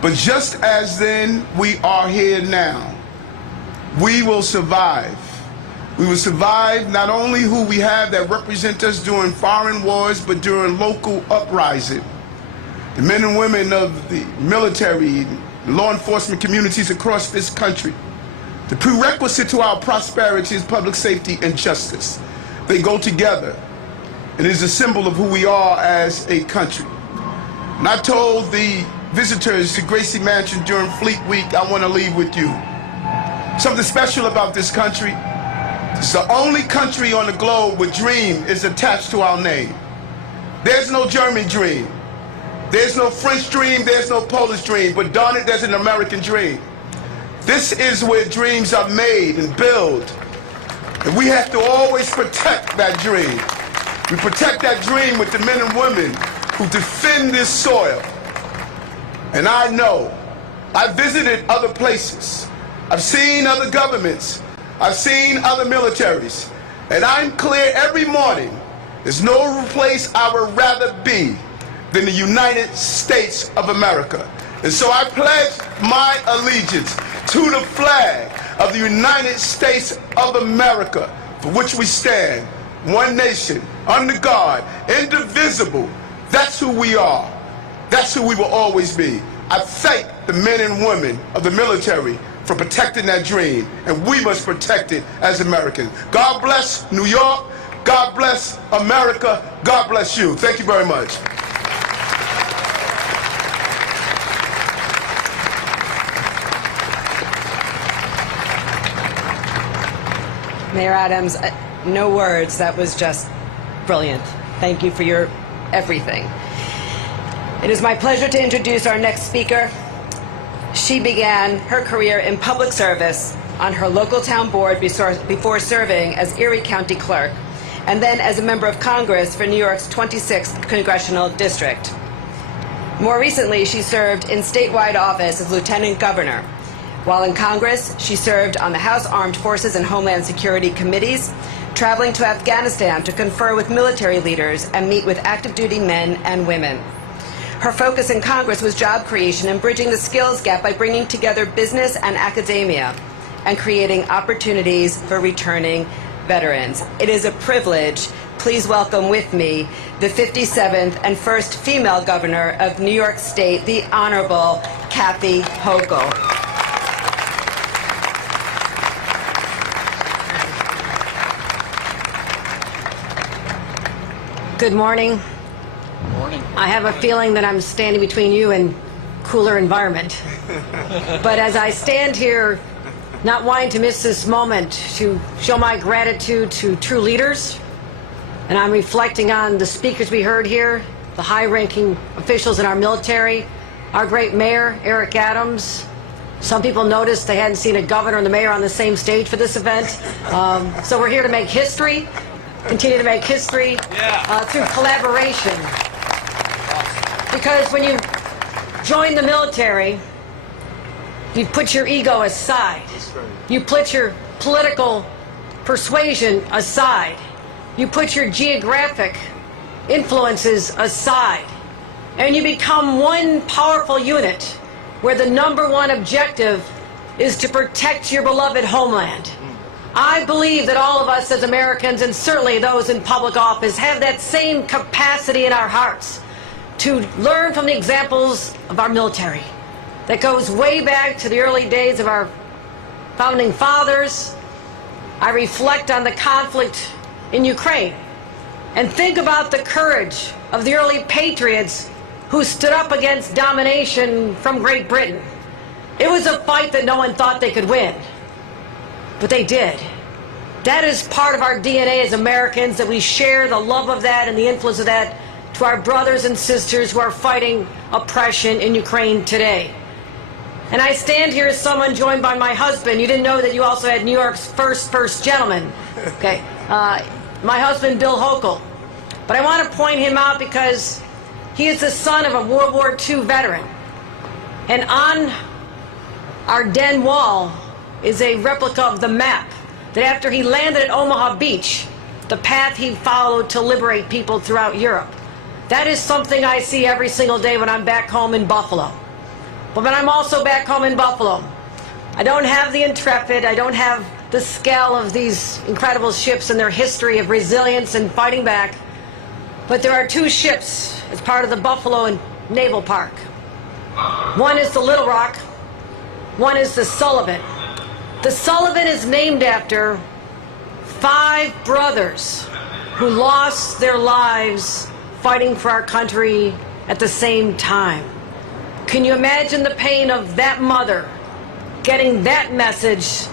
But just as then, we are here now. We will survive. We will survive not only who we have that represent us during foreign wars, but during local uprising. The men and women of the military, law enforcement communities across this country. The prerequisite to our prosperity is public safety and justice. They go together. It is a symbol of who we are as a country. And I told the visitors to Gracie Mansion during Fleet Week, I want to leave with you something special about this country. It's the only country on the globe where dream is attached to our name. There's no German dream. There's no French dream. There's no Polish dream. But darn it, there's an American dream. This is where dreams are made and built. And we have to always protect that dream. We protect that dream with the men and women who defend this soil. And I know, I've visited other places. I've seen other governments. I've seen other militaries. And I'm clear every morning, there's no place I would rather be than the United States of America. And so I pledge my allegiance to the flag of the United States of America, for which we stand, one nation, under God, indivisible. That's who we are. That's who we will always be. I thank the men and women of the military for protecting that dream, and we must protect it as Americans. God bless New York. God bless America. God bless you. Thank you very much. Mayor Adams, no words. That was just brilliant. Thank you for your everything. It is my pleasure to introduce our next speaker. She began her career in public service on her local town board before serving as Erie County Clerk, and then as a member of Congress for New York's 26th Congressional District. More recently, she served in statewide office as Lieutenant Governor. While in Congress, she served on the House Armed Forces and Homeland Security Committees, traveling to Afghanistan to confer with military leaders and meet with active duty men and women. Her focus in Congress was job creation and bridging the skills gap by bringing together business and academia and creating opportunities for returning veterans. It is a privilege. Please welcome with me the 57th and first female governor of New York State, the Honorable Kathy Hulkel. Good morning. Morning. I have a feeling that I'm standing between you and cooler environment. But as I stand here, not wanting to miss this moment to show my gratitude to true leaders, and I'm reflecting on the speakers we heard here, the high-ranking officials in our military, our great mayor, Eric Adams. Some people noticed they hadn't seen a governor and the mayor on the same stage for this event. So we're here to make history. Continue to make history through collaboration. Because when you join the military, you put your ego aside. You put your political persuasion aside. You put your geographic influences aside. And you become one powerful unit where the #1 objective is to protect your beloved homeland. I believe that all of us as Americans, and certainly those in public office, have that same capacity in our hearts to learn from the examples of our military that goes way back to the early days of our founding fathers. I reflect on the conflict in Ukraine and think about the courage of the early patriots who stood up against domination from Great Britain. It was a fight that no one thought they could win. But they did. That is part of our DNA as Americans, that we share the love of that and the influence of that to our brothers and sisters who are fighting oppression in Ukraine today. And I stand here as someone joined by my husband. You didn't know that you also had New York's first gentleman. Okay, my husband, Bill Hulkel. But I want to point him out because he is the son of a World War II veteran. And on our den wall, is a replica of the map that after he landed at Omaha Beach, the path he followed to liberate people throughout Europe. That is something I see every single day when I'm back home in Buffalo. But when I'm also back home in Buffalo, I don't have the Intrepid, I don't have the scale of these incredible ships and their history of resilience and fighting back. But there are two ships as part of the Buffalo Naval Park. One is the Little Rock, one is the Sullivan. The Sullivan is named after 5 brothers who lost their lives fighting for our country at the same time. Can you imagine the pain of that mother getting that message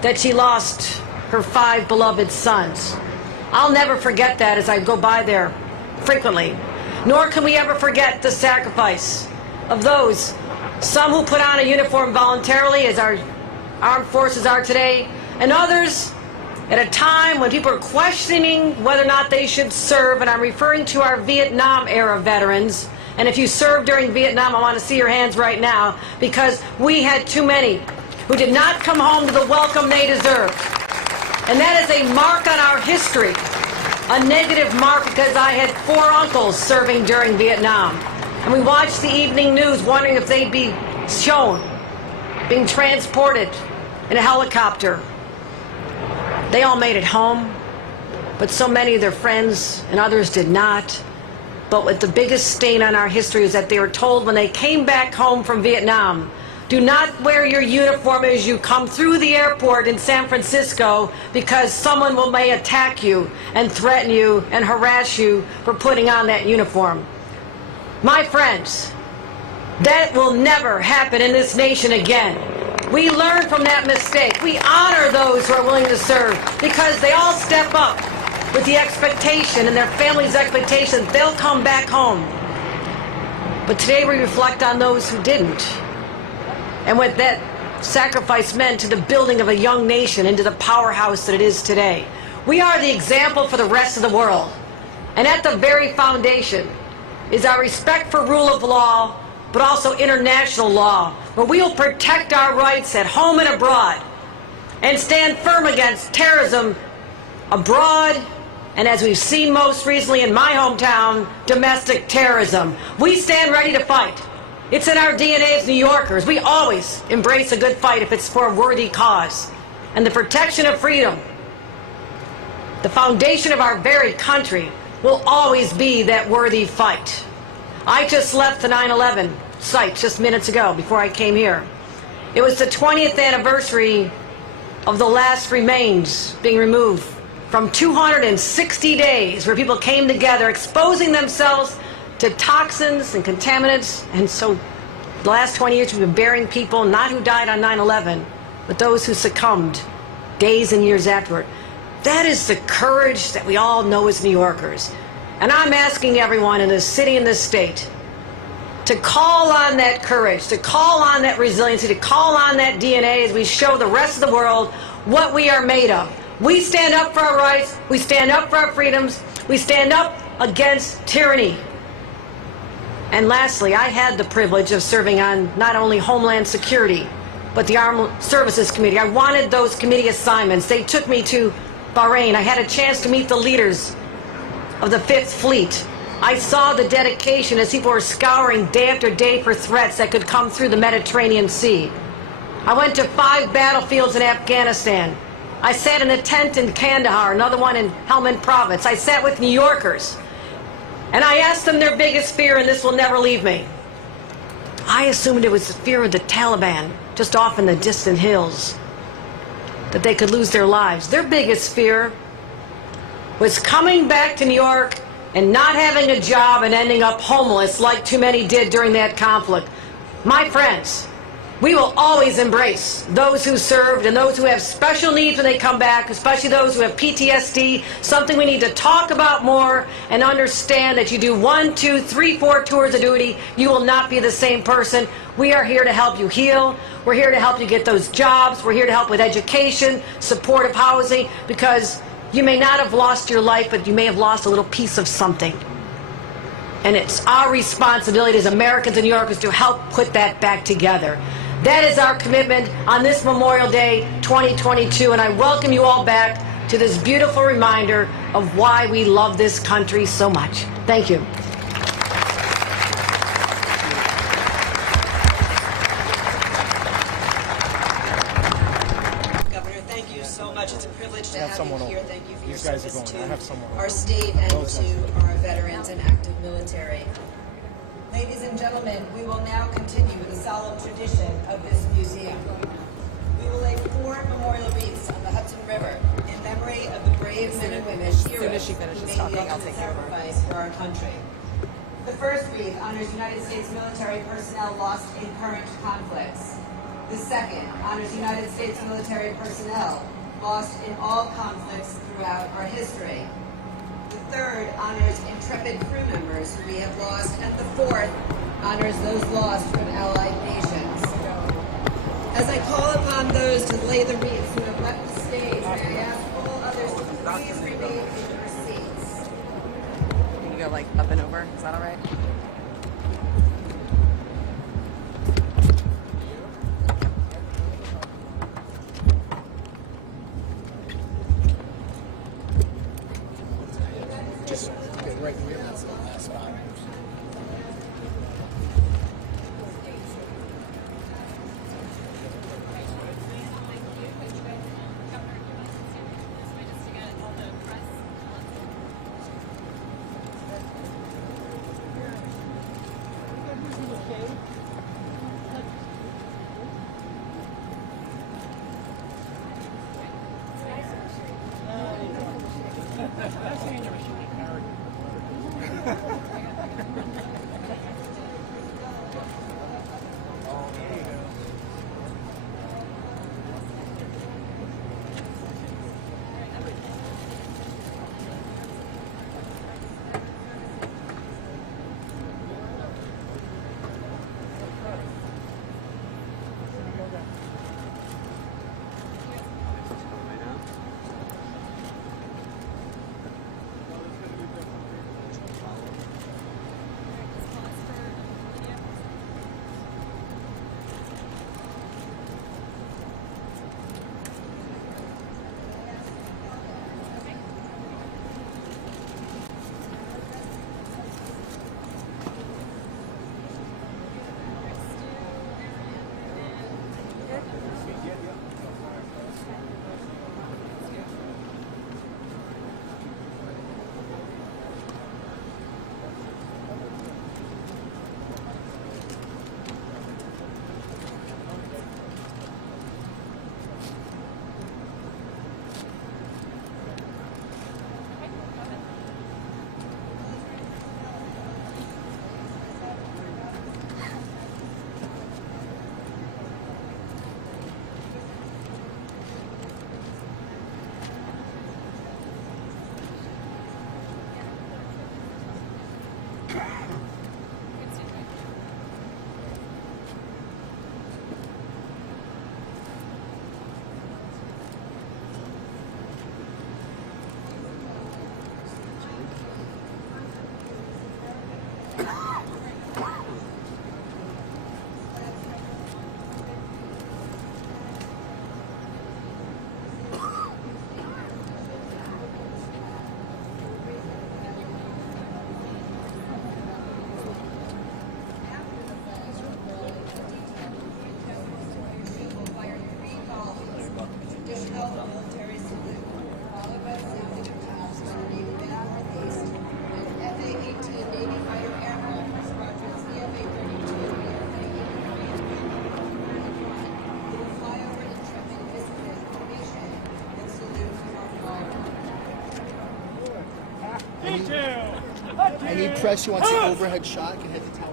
that she lost her 5 beloved sons? I'll never forget that as I go by there frequently. Nor can we ever forget the sacrifice of those, some who put on a uniform voluntarily, as our armed forces are today, and others at a time when people are questioning whether or not they should serve, and I'm referring to our Vietnam era veterans. And if you served during Vietnam, I want to see your hands right now, because we had too many who did not come home to the welcome they deserved. And that is a mark on our history, a negative mark, because I had 4 uncles serving during Vietnam. And we watched the evening news wondering if they'd be shown being transported in a helicopter. They all made it home, but so many of their friends and others did not. But what the biggest stain on our history is that they were told when they came back home from Vietnam, do not wear your uniform as you come through the airport in San Francisco, because someone may attack you and threaten you and harass you for putting on that uniform. My friends, that will never happen in this nation again. We learn from that mistake. We honor those who are willing to serve, because they all step up with the expectation and their family's expectation they'll come back home. But today we reflect on those who didn't, and what that sacrifice meant to the building of a young nation into the powerhouse that it is today. We are the example for the rest of the world. And at the very foundation is our respect for rule of law, but also international law, where we will protect our rights at home and abroad, and stand firm against terrorism abroad, and as we've seen most recently in my hometown, domestic terrorism. We stand ready to fight. It's in our DNA as New Yorkers. We always embrace a good fight if it's for a worthy cause. And the protection of freedom, the foundation of our very country, will always be that worthy fight. I just left the 9/11 site just minutes ago before I came here. It was the 20th anniversary of the last remains being removed from 260 days where people came together exposing themselves to toxins and contaminants. And so the last 20 years we've been burying people, not who died on 9/11, but those who succumbed days and years afterward. That is the courage that we all know as New Yorkers. And I'm asking everyone in this city and this state to call on that courage, to call on that resiliency, to call on that DNA as we show the rest of the world what we are made of. We stand up for our rights, we stand up for our freedoms, we stand up against tyranny. And lastly, I had the privilege of serving on not only Homeland Security, but the Armed Services Committee. I wanted those committee assignments. They took me to Bahrain. I had a chance to meet the leaders of the 5th Fleet. I saw the dedication as people were scouring day after day for threats that could come through the Mediterranean Sea. I went to 5 battlefields in Afghanistan. I sat in a tent in Kandahar, another one in Helmand Province. I sat with New Yorkers, and I asked them their biggest fear, and this will never leave me. I assumed it was the fear of the Taliban, just off in the distant hills, that they could lose their lives. Their biggest fear was coming back to New York and not having a job and ending up homeless like too many did during that conflict. My friends, we will always embrace those who served and those who have special needs when they come back, especially those who have PTSD, something we need to talk about more and understand that you do 1, 2, 3, 4 tours of duty, you will not be the same person. We are here to help you heal. We're here to help you get those jobs. We're here to help with education, supportive housing, because you may not have lost your life, but you may have lost a little piece of something. And it's our responsibility as Americans and New Yorkers to help put that back together. That is our commitment on this Memorial Day 2022, and I welcome you all back to this beautiful reminder of why we love this country so much. Thank you. Governor, thank you so much. It's a privilege to have you here. Thank you for your These guys service are going. I have someone to our state and to our veterans and active military. Ladies and gentlemen, we will now continue with the solemn tradition of this museum. We will lay 4 memorial wreaths on the Hudson River in memory of the brave men and women heroes who made the ultimate sacrifice for our country. The first wreath honors United States military personnel lost in current conflicts. The second honors United States military personnel lost in all conflicts throughout our history. The third honors intrepid crew members who we have lost, and the fourth honors those lost from allied nations. As I call upon those to lay the wreaths who have left the stage, may I ask all others to please remain in your seats. Can you go like up and over? Is that all right? Just get right here. That's the last spot. Any press you want to see overhead shot can hit the tower.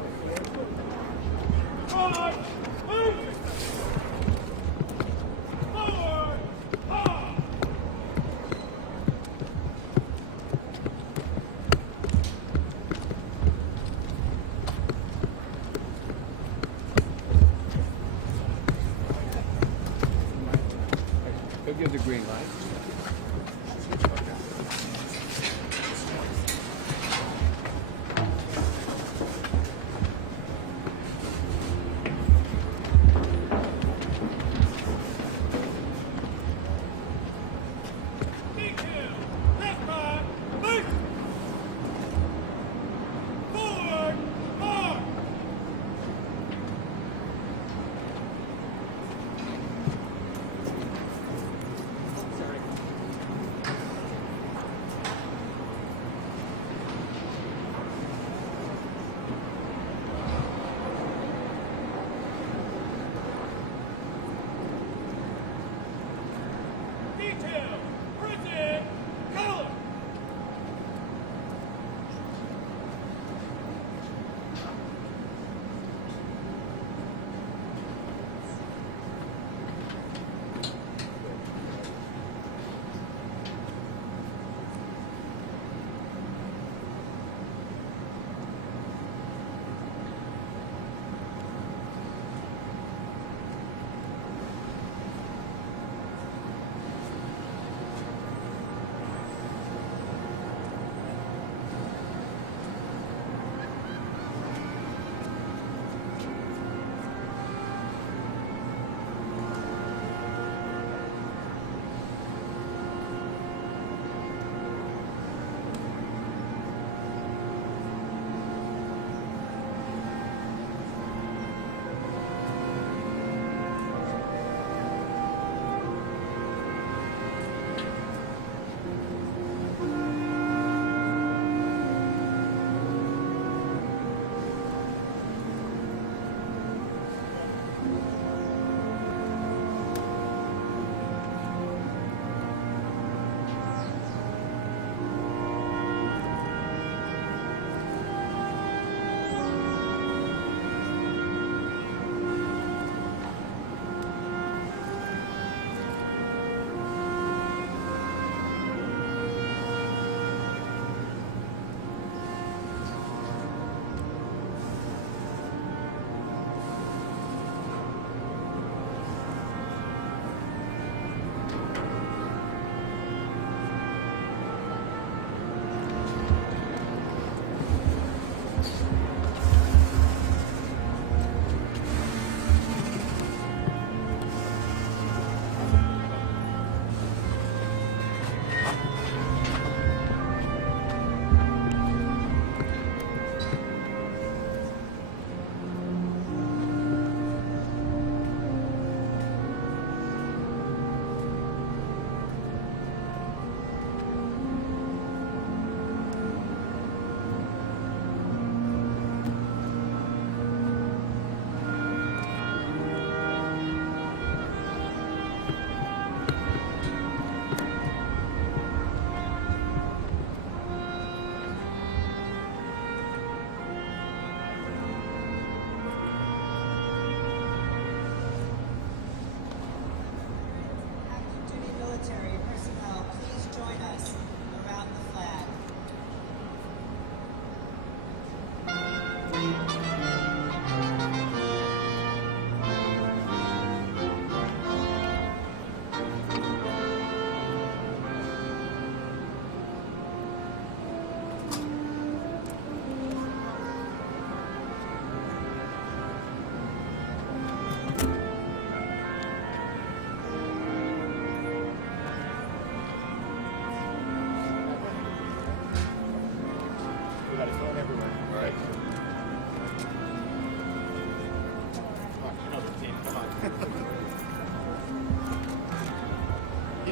Go give the green light.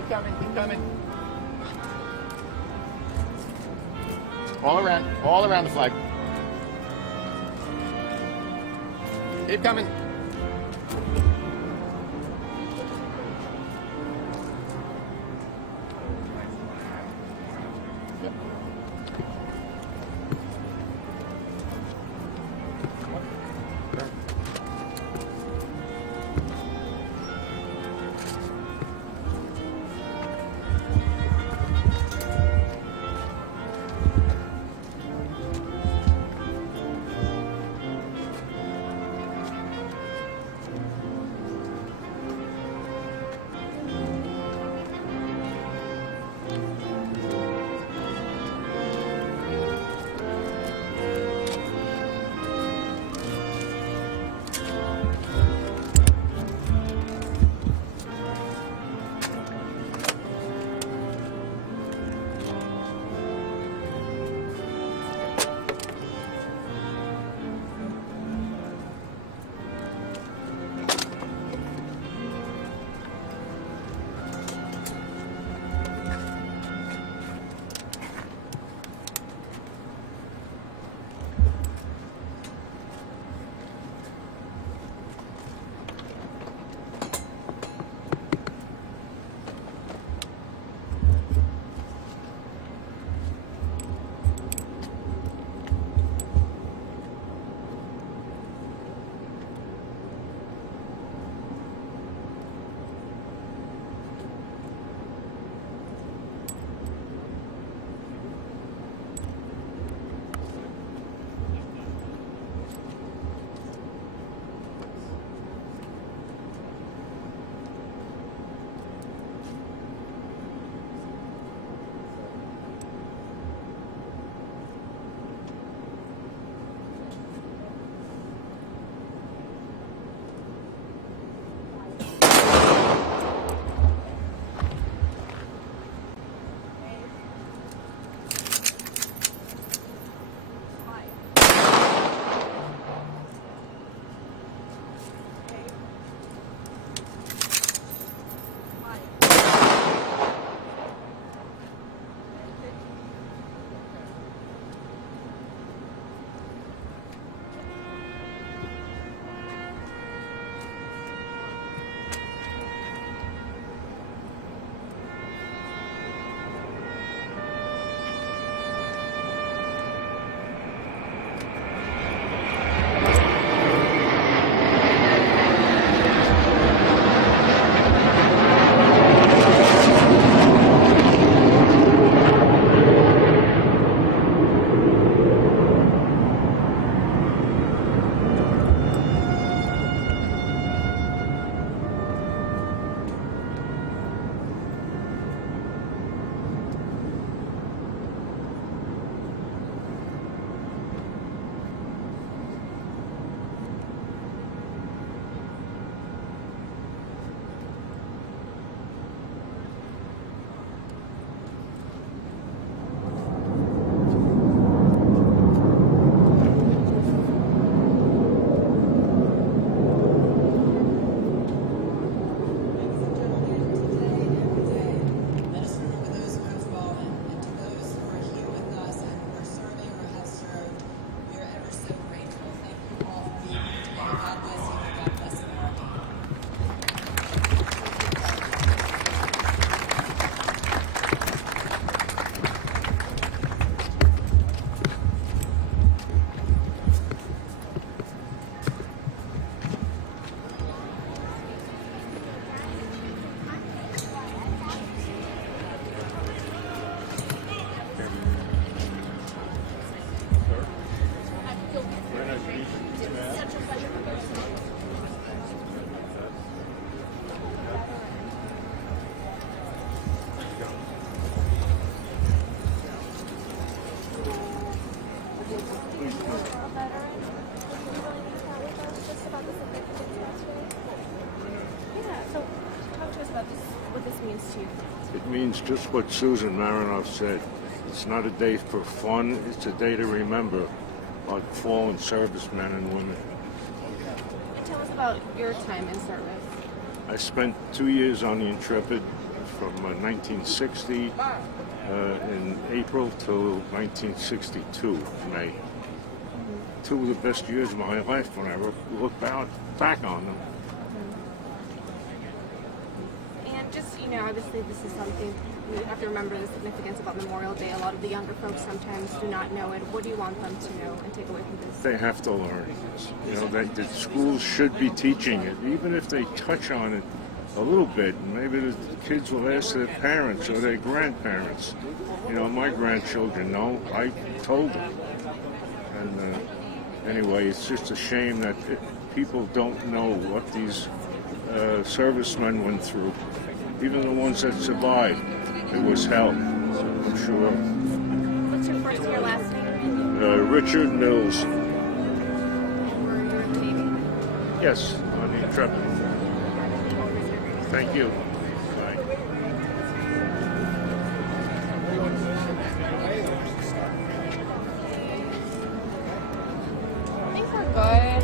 Keep coming, keep coming. All around the flag. Keep coming. It means just what Susan Marinoff said. It's not a day for fun, it's a day to remember our fallen servicemen and women. Tell us about your time in service. I spent 2 years on the Intrepid, from 1960 in April till 1962 May. Two of the best years of my life when I look back on them. And just, you know, obviously this is something we have to remember the significance about Memorial Day. A lot of the younger folks sometimes do not know it. What do you want them to know and take away from this? They have to learn. You know, the schools should be teaching it, even if they touch on it a little bit. Maybe the kids will ask their parents or their grandparents. You know, my grandchildren know. I told them. And anyway, it's just a shame that people don't know what these servicemen went through. Even the ones that survived, it was hell, I'm sure. What's your first and your last name? Richard Mills. Were you in the Navy? Yes, on the Intrepid. Thank you. Bye.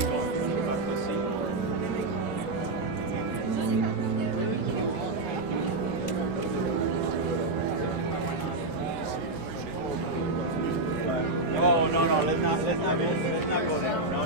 I think we're good. Let's not go there. No.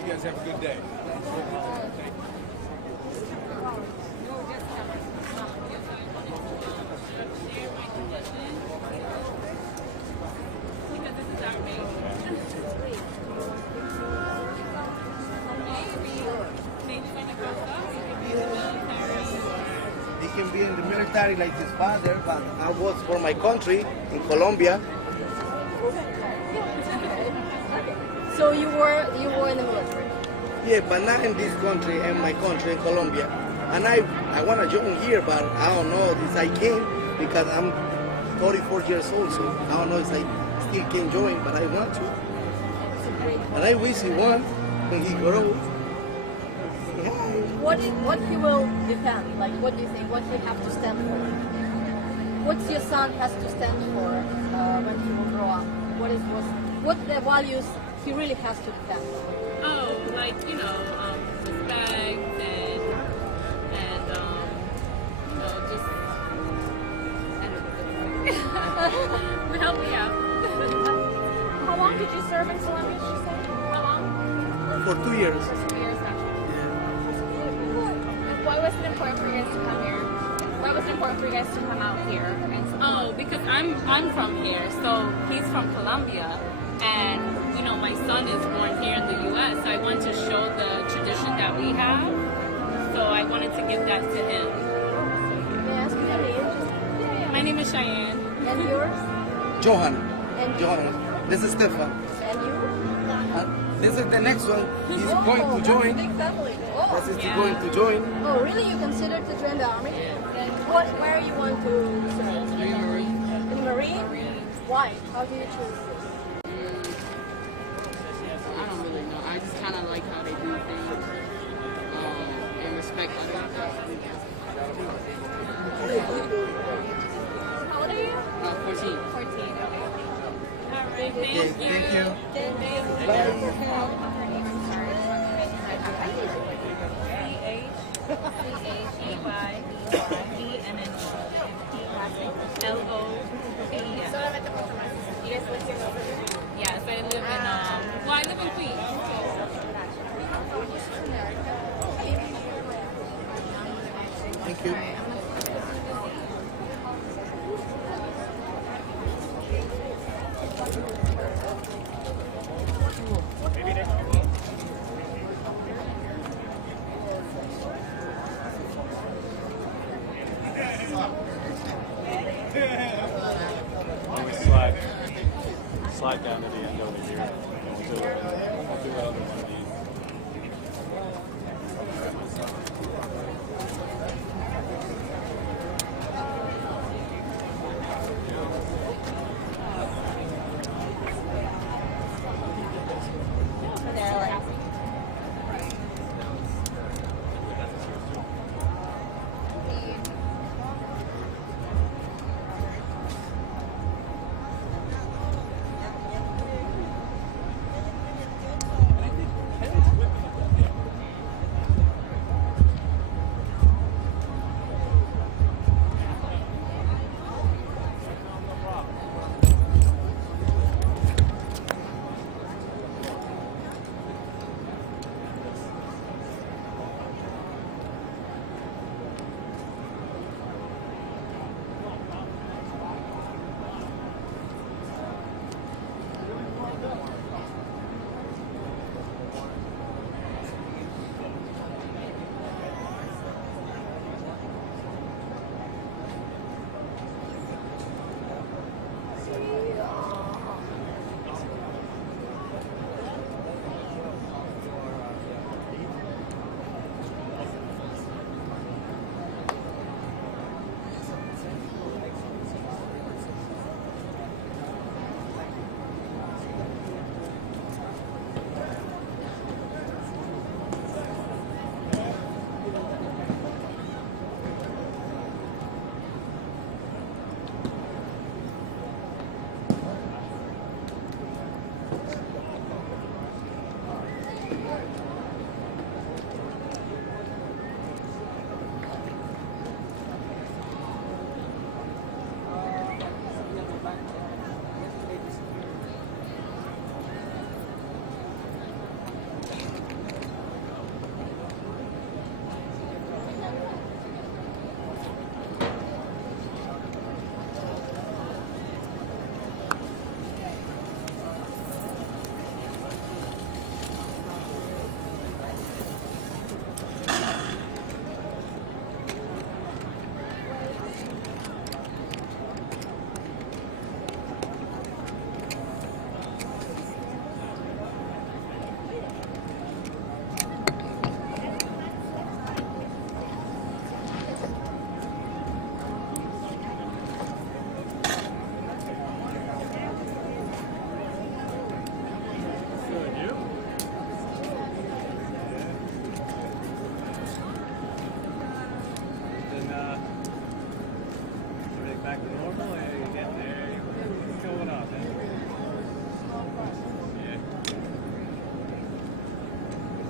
You guys have a good day. He can be in the military like his father, but I was for my country in Colombia. So you were in the military? Yeah, but not in this country, in my country, in Colombia. And I want to join here, but I don't know if I can because I'm 34 years old, so I don't know if I still can join, but I want to. And I wish he won when he grows. What he will defend? Like, what do you think? What he have to stand for? What your son has to stand for when he will grow up? What the values he really has to defend? Oh, like, you know, respect and you know, just to help me out. How long did you serve in Colombia? Did you say? How long? For 2 years. For 2 years now. Why was it important for you guys to come here? Why was it important for you guys to come out here? Oh, because I'm from here, so he's from Colombia, and you know my son is born here in the U.S. So I want to show the tradition that we have. So I wanted to give that to him. May I ask you your name? My name is Cheyenne. And yours? Johan. And Johan. This is Stefan. And you? This is the next one. He's going to join. Big family. Oh. This is going to join. Oh, really? You consider to join the army? Where you want to serve? In the Marine. In the Marine? Why? How do you choose? I don't really know. I just kind of like how they do things and respect others. How old are you? 14. 14. All right. Thank you. Thank you. Bye. L-O-A-E-N. You guys live here? Yes, I live in, well, I live in Queens. Thank you. right down to the end over here. And we'll do another one of these.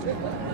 Yeah.